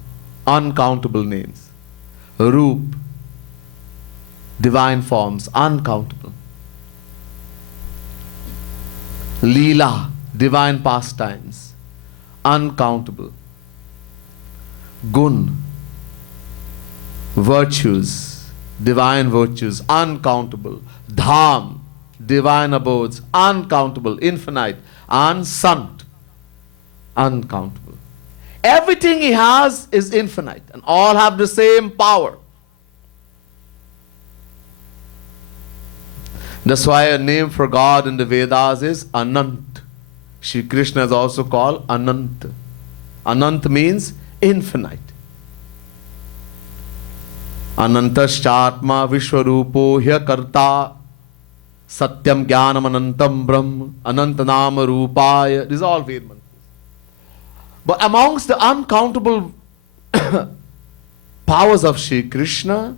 uncountable names. Roop, divine forms, uncountable. Leela, divine pastimes, uncountable. Gun, virtues, divine virtues, uncountable. Dham, divine abodes, uncountable, infinite. And Sant, uncountable. Everything he has is infinite and all have the same power. That's why a name for God in the Vedas is Anant. Shri Krishna is also called Anant. Anant means infinite. Anantaschatma Vishwarupo Hyakarta Satyam Jnanam Anantam Brahm Anantanama Rupaya. These are all Ved mantras. But amongst the uncountable powers of Shri Krishna,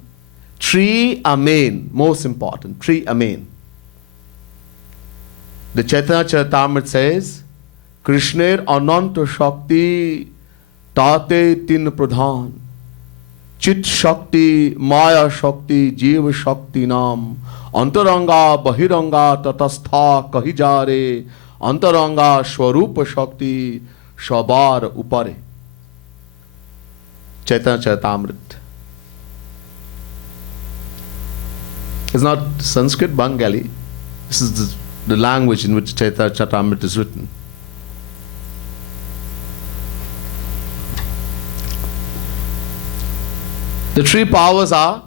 three are main, most important. Three are main. The Chaitanya Charitamrita says, Krishner Ananta Shakti Tate Tin Pradhan Chit Shakti Maya Shakti Jiva Shakti Nam Antaranga Bahiranga Tatastha Kahijare Antaranga Swarupa Shakti Shabar Upare. Chaitanya Charitamrita. It's not Sanskrit, Bengali. This is the language in which Chaitanya Charitamrita is written. The three powers are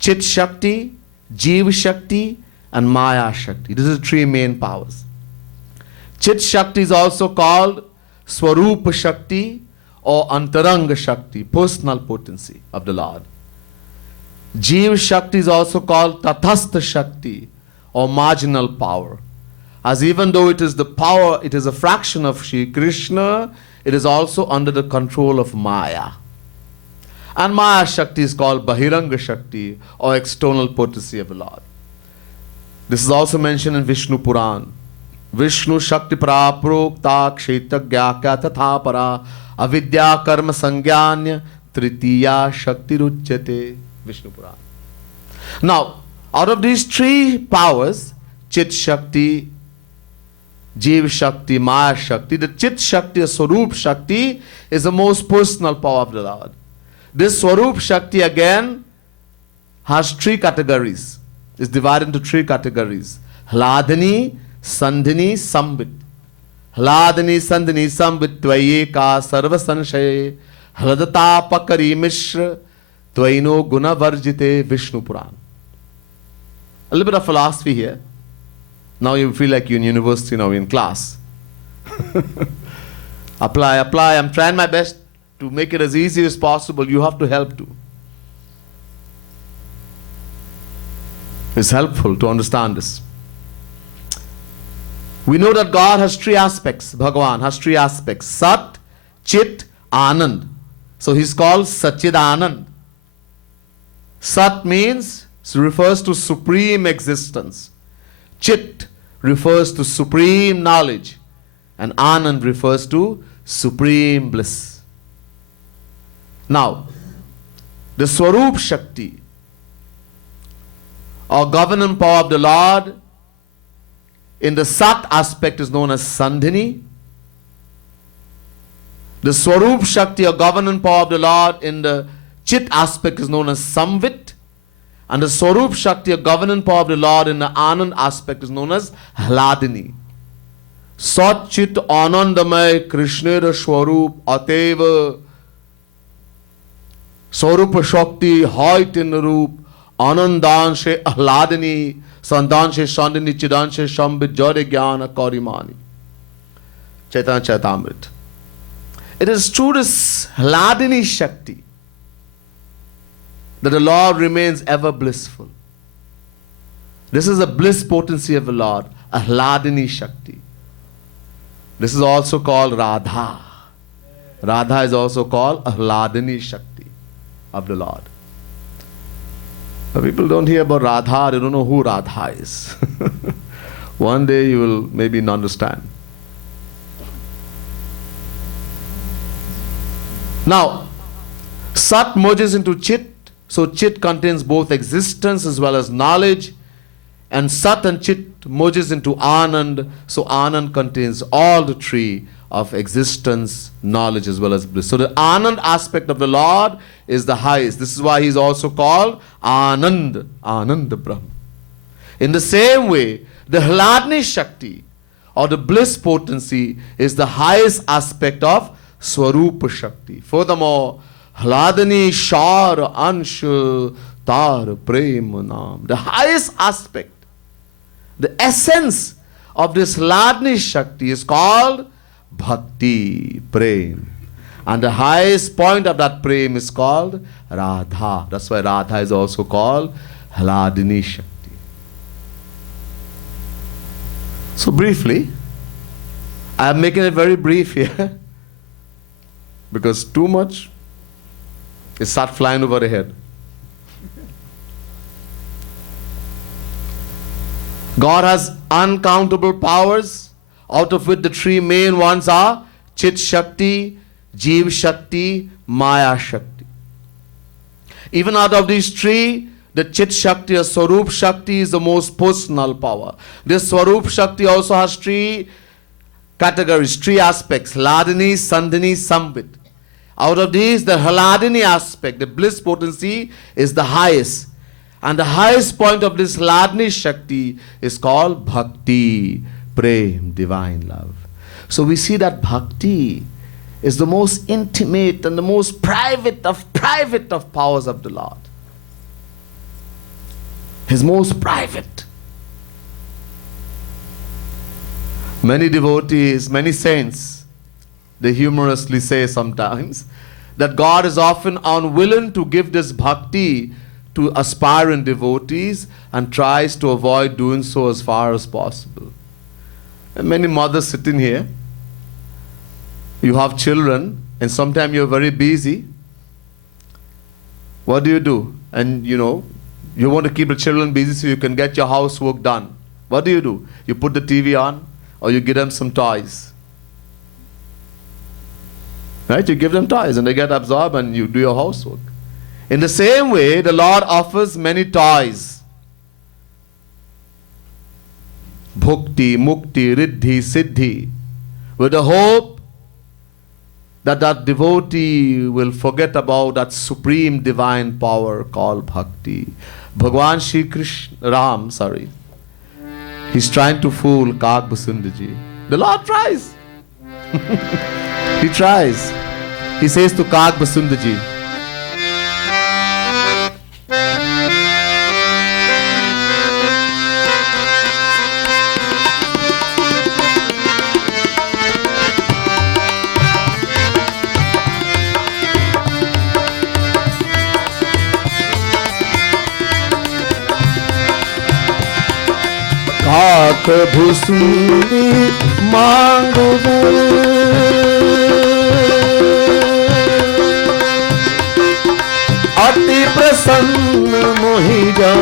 Chit Shakti, Jiva Shakti, and Maya Shakti. These are the three main powers. Chit Shakti is also called Swarupa Shakti or Antaranga Shakti, personal potency of the Lord. Jiva Shakti is also called Tathastha Shakti or marginal power. As even though it is the power, it is a fraction of Shri Krishna, it is also under the control of Maya. And Maya Shakti is called Bahiranga Shakti or external potency of the Lord. This is also mentioned in Vishnu Puran. Vishnu Shakti Para Prokta Kshetagya Tatha Para Avidya Karma Sangyanya Tritiya Shakti Ruchyate. Vishnu Puran. Now, out of these three powers, Chit Shakti, Jiva Shakti, Maya Shakti, the Chit Shakti or Swarup Shakti is the most personal power of the Lord. This Swarup Shakti again has three categories. It's divided into three categories. Hladini, Sandhini, Sambit. Hladini, Sandhini, Sambit, Tvayeka, Sarva Sanshaye, Hladata Pakari Mishra, Tvaino Guna Varjite, Vishnu Puran. A little bit of philosophy here. Now you feel like you're in university, now you're in class. Apply. I'm trying my best to make it as easy as possible. You have to help too. It's helpful to understand this. We know that God has three aspects. Bhagavan has three aspects. Sat, Chit, Anand. So he's called Satchidanand. Sat means, refers to supreme existence. Chit refers to supreme knowledge. And Anand refers to supreme bliss. Now, the Swarup Shakti, or governing power of the Lord, in the Sat aspect is known as Sandhini. The Swarup Shakti, or governing power of the Lord, in the Chit aspect is known as Samvit. And the Swarup Shakti, or governing power of the Lord, in the Anand aspect is known as Hladini. Sat Chit Anandamay Krishnera Swarup Ateva Swarupa Shakti Height in the Roop Anandanshe Hladini Sandanshe Sandini Chidanshe Shambit Jare Jnana Kaurimani. Chaitanya Charitamrita. It is through this Hladini Shakti that the Lord remains ever blissful. This is a bliss potency of the Lord, a Hladini Shakti. This is also called Radha. Radha is also called a Hladini Shakti of the Lord. But people don't hear about Radha, they don't know who Radha is. One day you will maybe understand. Now, Sat merges into Chit So Chit contains both existence as well as knowledge, and Sat and Chit merges into Anand. So Anand contains all the three of existence, knowledge as well as bliss. So the Anand aspect of the Lord is the highest. This is why he is also called Anand, Anand Brahm. In the same way, the Hladni Shakti or the bliss potency is the highest aspect of Swarupa Shakti. Furthermore, Hladni Shar Ansh Tar Prem Nam. The highest aspect, the essence of this Hladni Shakti is called Bhakti, Prem. And the highest point of that Prem is called Radha. That's why Radha is also called Hladni Shakti. So briefly, I am making it very brief here because too much is start flying over the head. God has uncountable powers, out of which the three main ones are Chit Shakti, Jeev Shakti, Maya Shakti. Even out of these three, the Chit Shakti or Swarup Shakti is the most personal power. This Swarup Shakti also has three categories, three aspects: Hladini, Sandhini, Sambit. Out of these, the Hladini aspect, the bliss potency, is the highest. And the highest point of this Hladni Shakti is called Bhakti, Prem, divine love. So we see that Bhakti is the most intimate and the most private of powers of the Lord. His most private. Many devotees, many saints, they humorously say sometimes that God is often unwilling to give this bhakti to aspirant devotees and tries to avoid doing so as far as possible. And many mothers sitting here, you have children and sometimes you're very busy. What do? And you want to keep the children busy so you can get your housework done. What do? You put the TV on or you give them some toys. Right? You give them toys and they get absorbed and you do your housework. In the same way, the Lord offers many toys. Bhukti, Mukti, Riddhi, Siddhi. With the hope that that devotee will forget about that supreme divine power called Bhakti. Bhagwan Shri Krishna, Ram, he's trying to fool Kag Basundaji. The Lord tries. He tries. He says to Kag Basundaji, काक भुसुंडी मांगवे अति प्रसन्न मोहि जा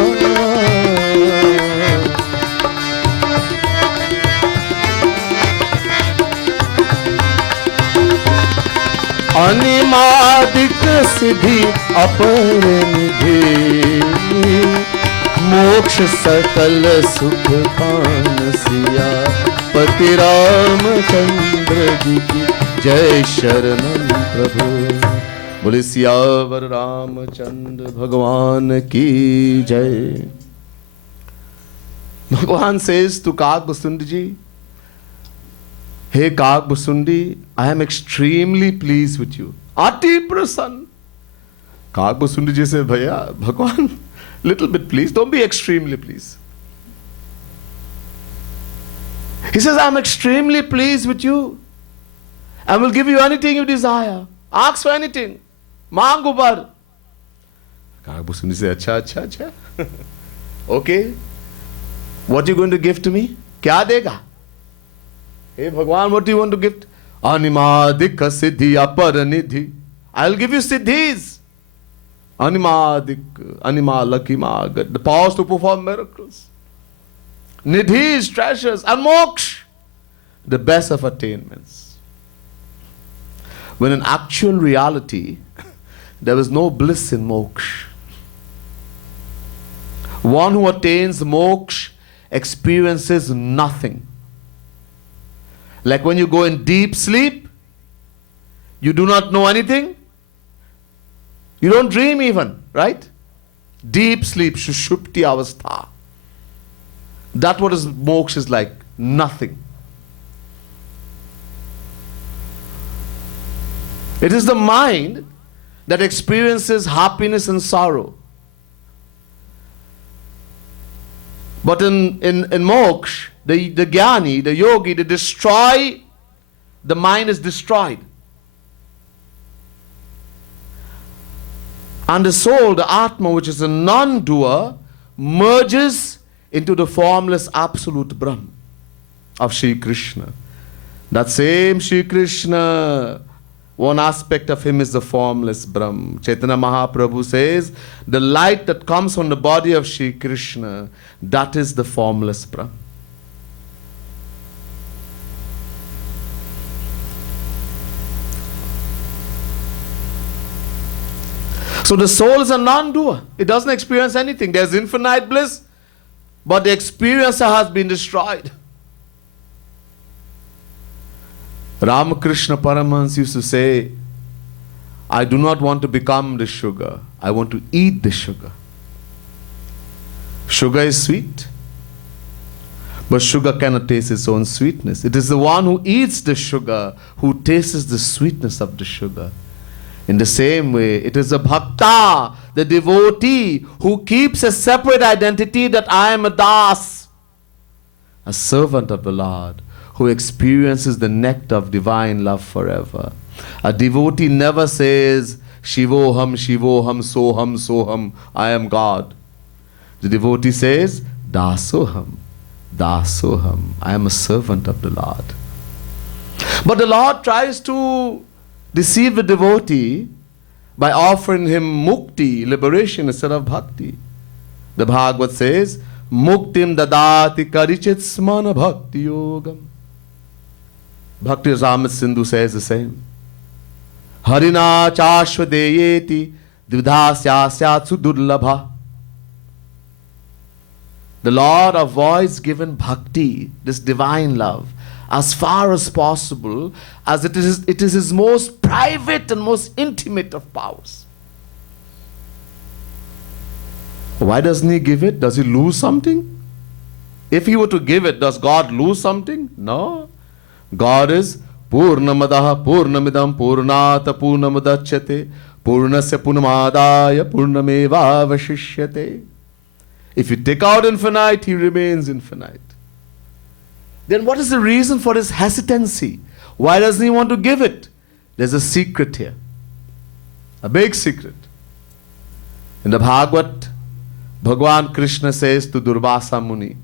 अनिमादिक सिद्धि अपर निधि मोक्ष सकल सुख पान सिया पति रामचंद्र जी की जय शरणम प्रभु। बोले सियावर रामचंद्र भगवान की जय। भगवान says to Kag Basundi ji, hey Kag Basundi, I am extremely pleased with you. Ati prasann. Kag Basundi ji says, Bhaiya, Bhagwan, little bit please, don't be extremely pleased. He says, I'm extremely pleased with you. I will give you anything you desire. Ask for anything. Mangu bar. Kag Basundi says, acha. Okay. What are you going to give to me? Kya dega? Hey Bhagwan, what do you want to give? Animadika siddhi aparanidhi. I'll give you siddhis. Animadik, Anima, Lakima, the powers to perform miracles. Nidhis, treasures, and moksha, the best of attainments. When in actual reality, there was no bliss in moksha. One who attains moksha experiences nothing. Like when you go in deep sleep, you do not know anything. You don't dream even, right? Deep sleep, shushupti avastha. That's what is moksha is like. Nothing. It is the mind that experiences happiness and sorrow. But in moksha, the jnani, the yogi, they destroy, the mind is destroyed. And the soul, the Atma, which is a non-doer, merges into the formless absolute Brahm of Shri Krishna. That same Shri Krishna, one aspect of him is the formless Brahm. Chaitanya Mahaprabhu says, the light that comes from the body of Shri Krishna, that is the formless Brahm. So the soul is a non-doer. It doesn't experience anything. There's infinite bliss, but the experiencer has been destroyed. Ramakrishna Paramahansa used to say, I do not want to become the sugar. I want to eat the sugar. Sugar is sweet, but sugar cannot taste its own sweetness. It is the one who eats the sugar who tastes the sweetness of the sugar. In the same way, it is the bhakta, the devotee, who keeps a separate identity that I am a das, a servant of the Lord, who experiences the nectar of divine love forever. A devotee never says, Shivoham, Shivoham, Soham, Soham, I am God. The devotee says, Dasoham, Dasoham, I am a servant of the Lord. But the Lord tries to deceive the devotee by offering him mukti, liberation, instead of bhakti. The Bhagavad says, Muktim dadati karichit smana bhakti yogam. Bhakti Rasamrita Sindhu says the same. Harina chashvadeyeti dvidhasyasya sudurlabha. The Lord avoids giving bhakti, this divine love, as far as possible, as it is his most private and most intimate of powers. Why doesn't he give it? Does he lose something? If he were to give it, does God lose something? No. God is Purnamadaha Purnamidam Purnata Purnamadachyate Purnasya Purnamadaya Purnameva Vashishyate. If you take out infinite, he remains infinite. Then what is the reason for his hesitancy? Why doesn't he want to give it? There's a secret here. A big secret. In the Bhagavad, Bhagwan Krishna says to Durvasa Muni,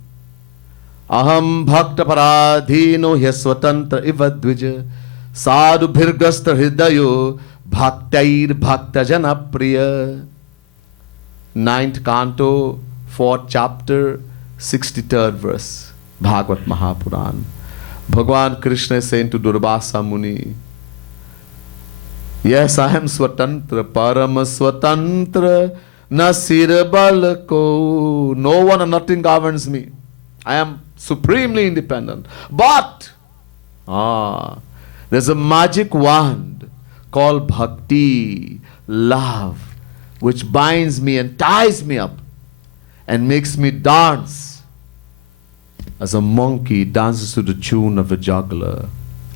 Aham bhakta paradhino hyasvatantra ivadvija sadhu bhirgastra hridayo bhaktair bhakta jana priya. 9th canto, 4th chapter, 63rd verse. Bhagavad Mahapuran. Bhagwan Krishna is saying to Durvasa Muni, yes, I am Swatantra, Parama Swatantra, Nasir Balako. No one and nothing governs me. I am supremely independent. But, there's a magic wand called bhakti, love, which binds me and ties me up and makes me dance as a monkey dances to the tune of a juggler.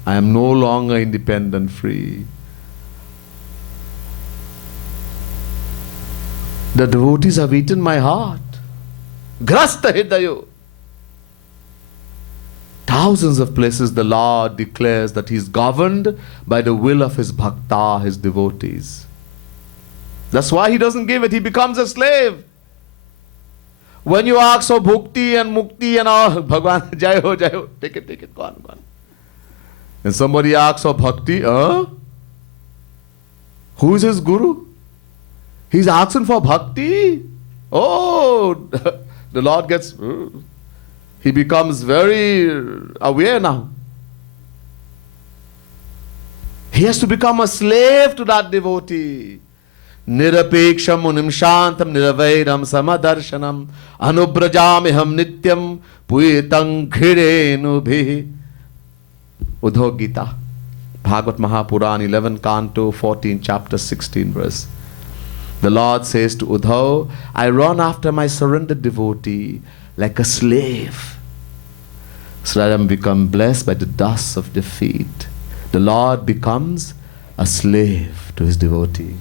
I am no longer independent, free. The devotees have eaten my heart. Grasta hidayo. Thousands of places the Lord declares that he is governed by the will of his bhakta, his devotees. That's why he doesn't give it. He becomes a slave. When you ask for bhukti and mukti and all, Bhagwan, jayo, take it, go on. And somebody asks for bhakti, who is his guru? He's asking for bhakti. Oh, the Lord gets, he becomes very aware now. He has to become a slave to that devotee. Nirapeksham munim shantam niravairam samadarsanam anubrajamiham nityam puitang ghirenu. Uddhav Gita, Bhagavad Mahapuran, 11 Canto, 14 chapter, 16 verse. The Lord says to Uddhav, I run after my surrendered devotee like a slave, so that I am become blessed by the dust of defeat. The Lord becomes a slave to his devotee.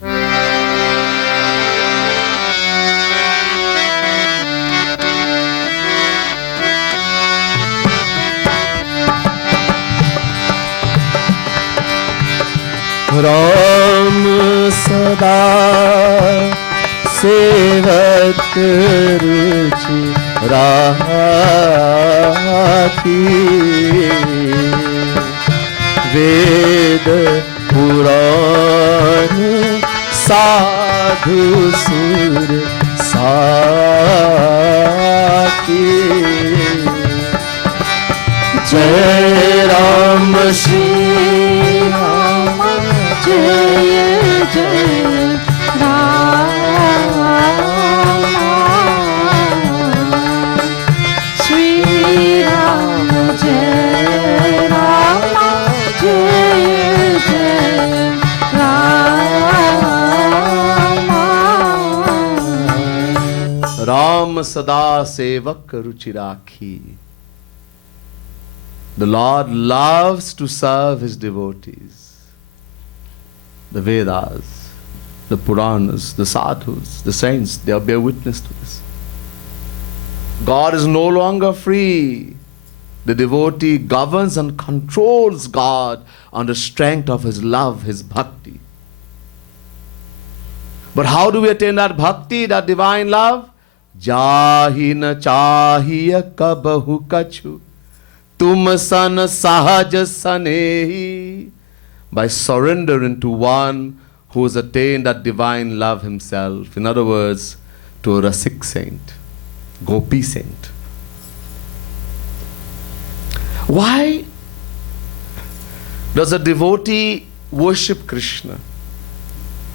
Ram सदा सेवक रुचि राखी वेद पुराण साधु सुर साखी जय राम श्री राम जय जय राम श्री राम जय राम जय जय Ram Ram Sada Sevak Ruchi Rakhi. The Lord loves to serve his devotees. The Vedas, the Puranas, the Sadhus, the saints, they bear witness to this. God is no longer free. The devotee governs and controls God on the strength of his love, his bhakti. But how do we attain that bhakti, that divine love? Jahi na chahiya kabahu kachu, tum san sahaj sanehi. By surrendering to one who has attained that divine love himself. In other words, to a Rasik saint, Gopi saint. Why does a devotee worship Krishna,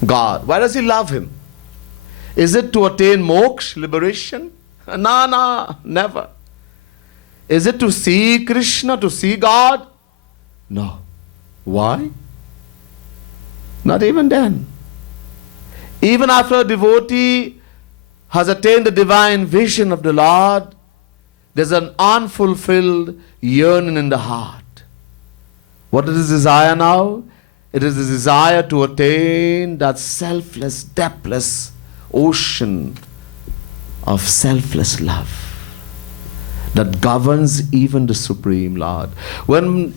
God? Why does he love him? Is it to attain moksha, liberation? No, never. Is it to see Krishna, to see God? No. Why? Not even then. Even after a devotee has attained the divine vision of the Lord, there's an unfulfilled yearning in the heart. What is his desire now? It is his desire to attain that selfless, depthless ocean of selfless love that governs even the Supreme Lord. When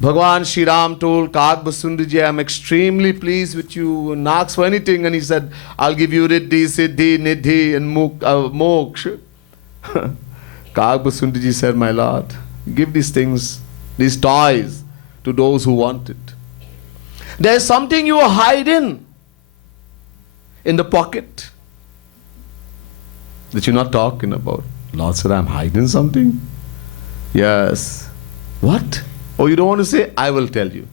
Bhagwan Shri Ram told Kagbasundiji, I am extremely pleased with you, and asked for anything, and he said, I'll give you Riddhi, Siddhi, Nidhi, and Moksha. Kagbasundiji said, my Lord, give these things, these toys, to those who want it. There is something you are hiding in the pocket that you're not talking about. Lord said, I'm hiding something? Yes. What? Oh, you don't want to say? I will tell you.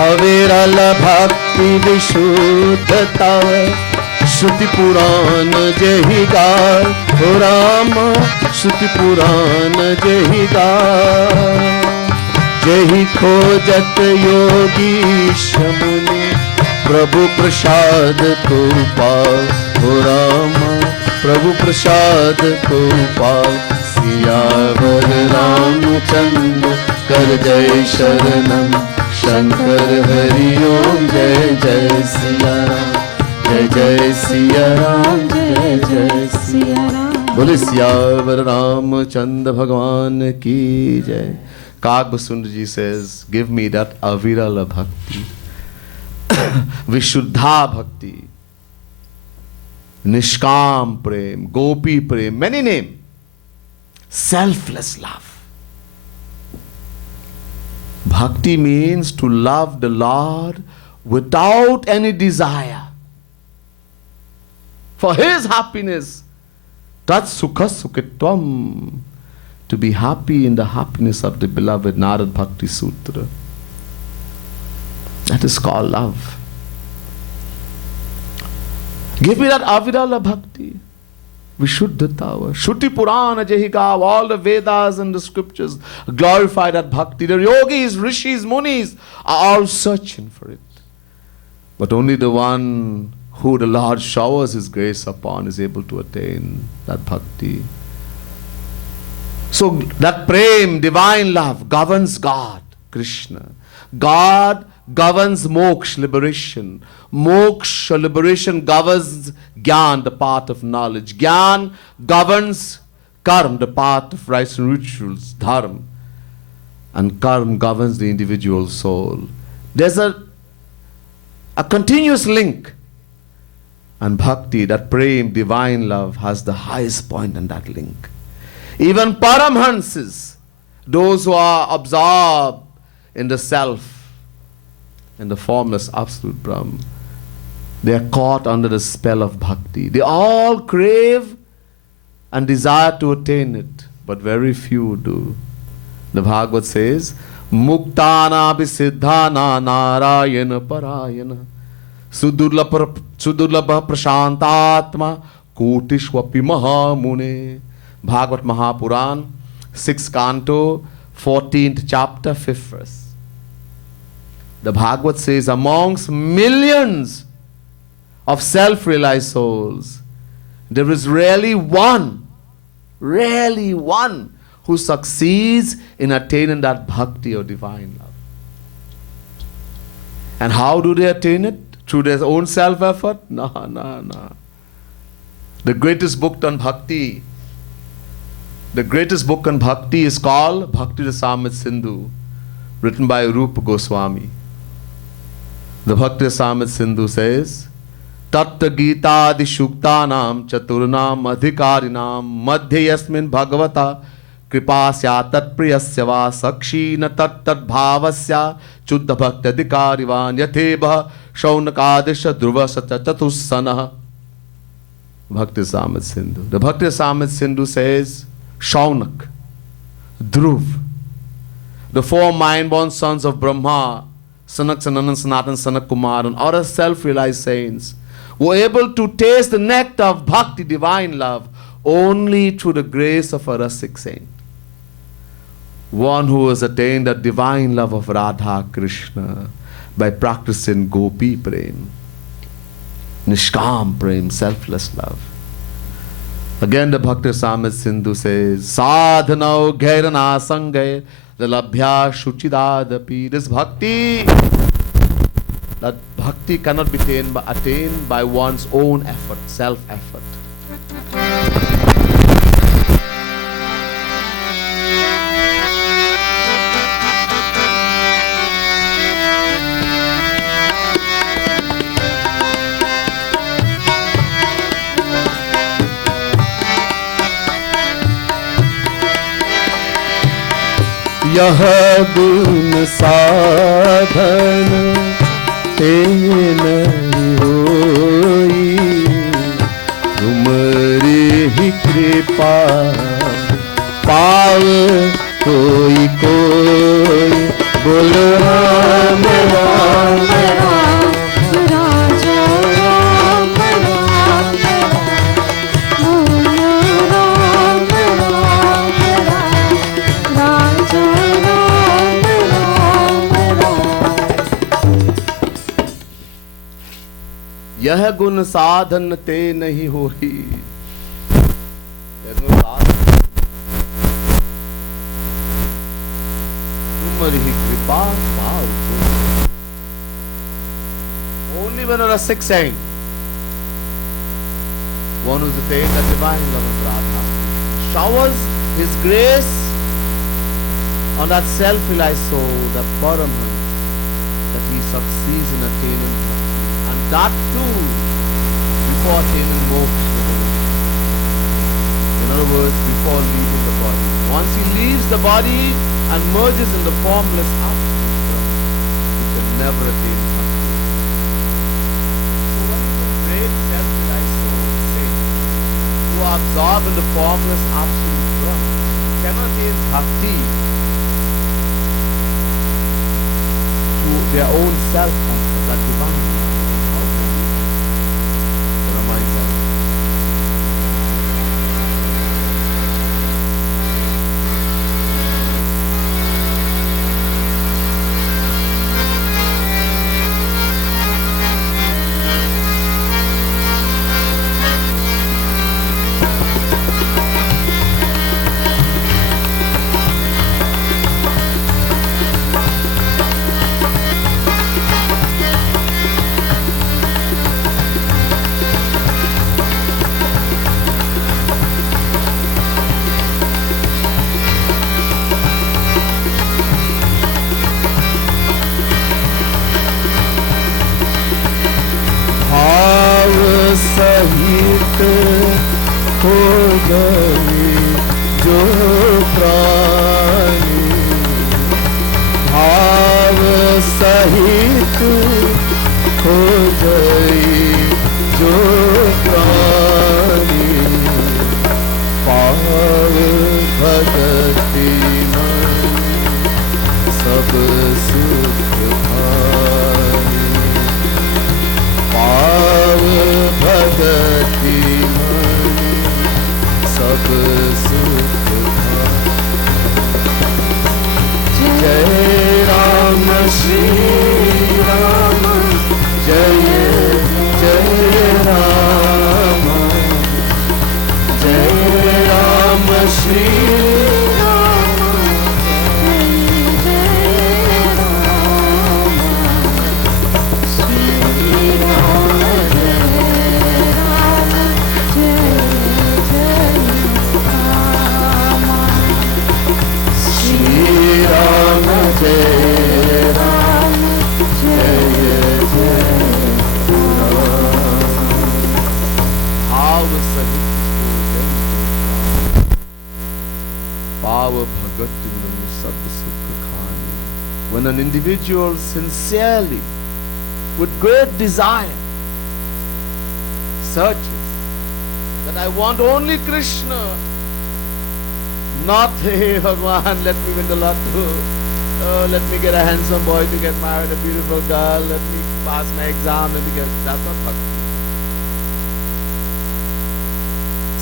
अविरल भक्ति विशुद्धता श्रुति पुराण जहि गाय हो राम श्रुति पुराण जहि गाय जहि खोजत योगीश मुनि प्रभु प्रसाद को पाओ हो राम प्रभु प्रसाद को पाओ सियावर रामचंद्र कर जय शरणम शंकर हरि ओम जय जय सिया राम जय जय सिया राम जय जय सिया राम बोले सियावर रामचंद्र भगवान की जय. Kagbasundji says, give me that avirala bhakti, vishuddha bhakti, nishkam prem, gopi prem, many names, selfless love. Bhakti means to love the Lord without any desire. for his happiness. Tat sukha sukhitvam. To be happy in the happiness of the beloved. Narad Bhakti Sutra. That is called love. Give me that Avirala Bhakti. Vishuddhatawa. Shruti Purana Jehigav. All the Vedas and the scriptures glorify that Bhakti. The yogis, rishis, munis are all searching for it. But only the one who the Lord showers His grace upon is able to attain that Bhakti. So that prem, divine love, governs God, Krishna. God governs moksha, liberation. Moksha, liberation, governs Gyan, the path of knowledge. Gyan governs Karma, the path of rites and rituals, Dharma. And Karma governs the individual soul. There's a continuous link. And Bhakti, that prem, divine love, has the highest point in that link. Even Paramhansis, those who are absorbed in the self, in the formless absolute Brahman, they are caught under the spell of Bhakti. They all crave and desire to attain it, but very few do. The Bhagavad says, Muktana bisiddhana narayana parayana sudurlabha prashantatma kotishwapi mahamune. Bhagavad Mahapuran, 6th canto, 14th chapter, 5th verse. The Bhagavad says, amongst millions of self-realized souls, there is rarely one who succeeds in attaining that bhakti or divine love. And how do they attain it? Through their own self-effort? No. The greatest book on bhakti is called Bhakti Rasamrita Sindhu, written by Rupa Goswami. The Bhakti Rasamrita Sindhu says, Tatta Gita Adi Shuktanam Chaturnam Adhikarinam Madhya Yasmin Bhagavata Kripasya Tat Priyasya Va Sakshina Tat Tat Bhavasya Chuddha Bhakti Adhikarivan Yatheba Shaunakadisha Dhruva Satya Chatussanah. Bhakti Rasamrita Sindhu. The Bhakti Rasamrita Sindhu says, Shaunak, Dhruv, the 4 mind-born sons of Brahma, Sanak, Sanandan, Sanatan, Sanak Kumar, and other self-realized saints, were able to taste the nectar of bhakti, divine love, only through the grace of a rasik saint. One who has attained the divine love of Radha Krishna by practicing Gopi Prem, Nishkam Prem, selfless love. Again, the Bhakti Rasamrita Sindhu says, Sadhanau ghairana sangay lalabhya shuchidadapi. This bhakti, that bhakti cannot be attained by one's own effort, self-effort. यह गुण साधन ते नहीं होई, तुम्हारी ही कृपा पाव कोई कोई। बोल राम राम राम राजा राम राम बोल राम राम राजा यह गुण साधन ते नहीं होई। तुम्हारी कृपा पाओ। Only when a sick saint, one who's attained the divine love of Radha, showers his grace on that self-realized soul, the Paraman, that he succeeds in attaining bhakti. And that too before attaining moksha. In other words, before leaving the body. Once he leaves the body and merges in the formless absolute Brahman, he can never attain bhakti. So one is a great self-realized soul, absorbed in the formless absolute Brahman, cannot attain bhakti to their own self-concept, that divine love. How can we? The Rama is like, सहित हो गए जो प्राणी, भाव सहित हो गए जो प्राणी, पाव भगति में सब सुख भानी, पाव भगति मन सब सुख भानी। जय राम श्री राम, जय जय राम, जय Ram Shri when an individual sincerely, with great desire, searches that I want only Krishna, not, hey Bhagwan, let me win the lotto, let me get a handsome boy to get married, a beautiful girl, let me pass my exam, let me get, that's not bhakti.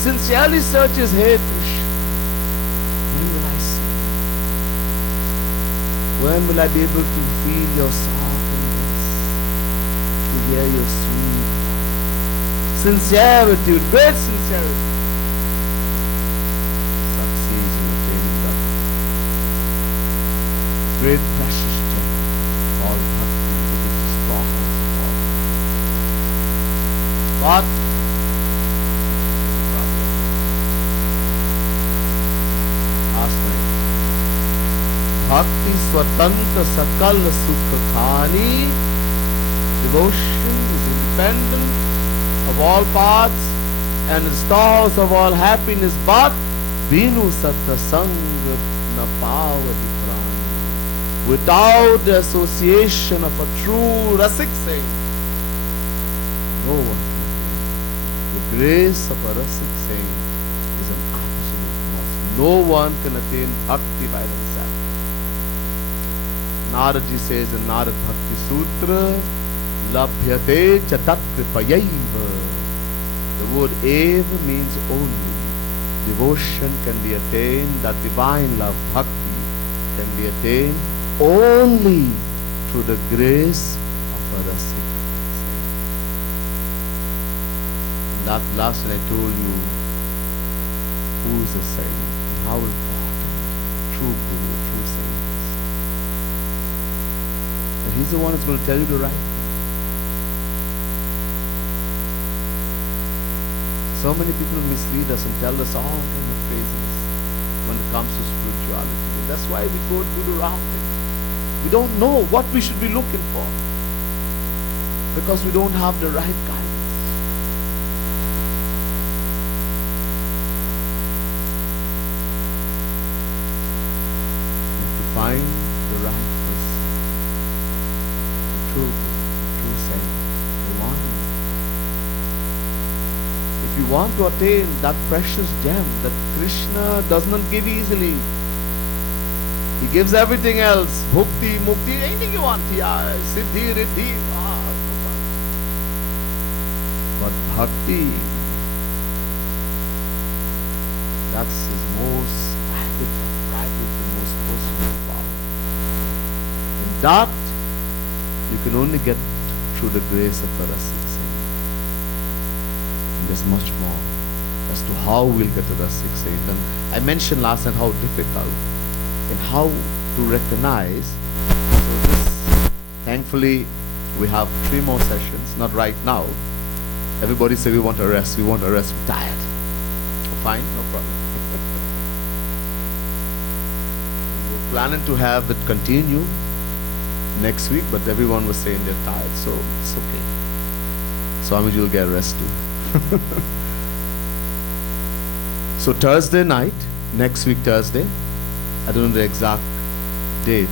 Sincerely searches, hey Krishna, when will I see? When will I be able to feel your softness, to hear your sweet voice? Sincerity, with great sincerity, succeeds in attaining that great precious gem called bhakti, which is the storehouse of all. But problem. Last night, Bhakti Swatanta Sakal Sukha Khani, devotion is independent of all paths and the storehouse of all happiness, but Binu Satta Sangha Na Pavati Prani. Without the association of a true Rasik saint, no one can attain. The grace of a Rasik saint is an absolute must. No one can attain bhakti by themselves. Narad ji says in Narad Bhakti Sutra, Labhyate chatat kripayaiva. The word eva means only. Devotion can be attained, that divine love, bhakti, can be attained only through the grace of a rasik saint. And that last night I told you who is a saint and how important true guru, true saint is. And he's the one who's going to tell you the right thing. So many people mislead us and tell us all kind of craziness when it comes to spirituality. And that's why we go do the wrong things. We don't know what we should be looking for because we don't have the right guidance. We have to find the right person, the true saint, the one. If you want to attain that precious gem that Krishna does not give easily. He gives everything else. Bhukti, mukti, anything you want. Yeah, siddhi, riddhi. No problem. But bhakti, that's his most private, the most personal power. And that you can only get through the grace of the Rasik Saint. And there's much more as to how we'll get to the Rasik Saint. And I mentioned last time how difficult and how to recognize. So this, thankfully, we have 3 more sessions, not right now. Everybody say we want to rest, we're tired. Fine, no problem. We were planning to have it continue next week, but everyone was saying they're tired, so it's okay. Swamiji will get rest too. So Thursday night, next week Thursday, I don't know the exact date.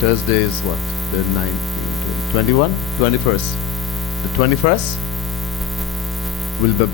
Thursday is what? The 19th, 21? 21st. The 21st will be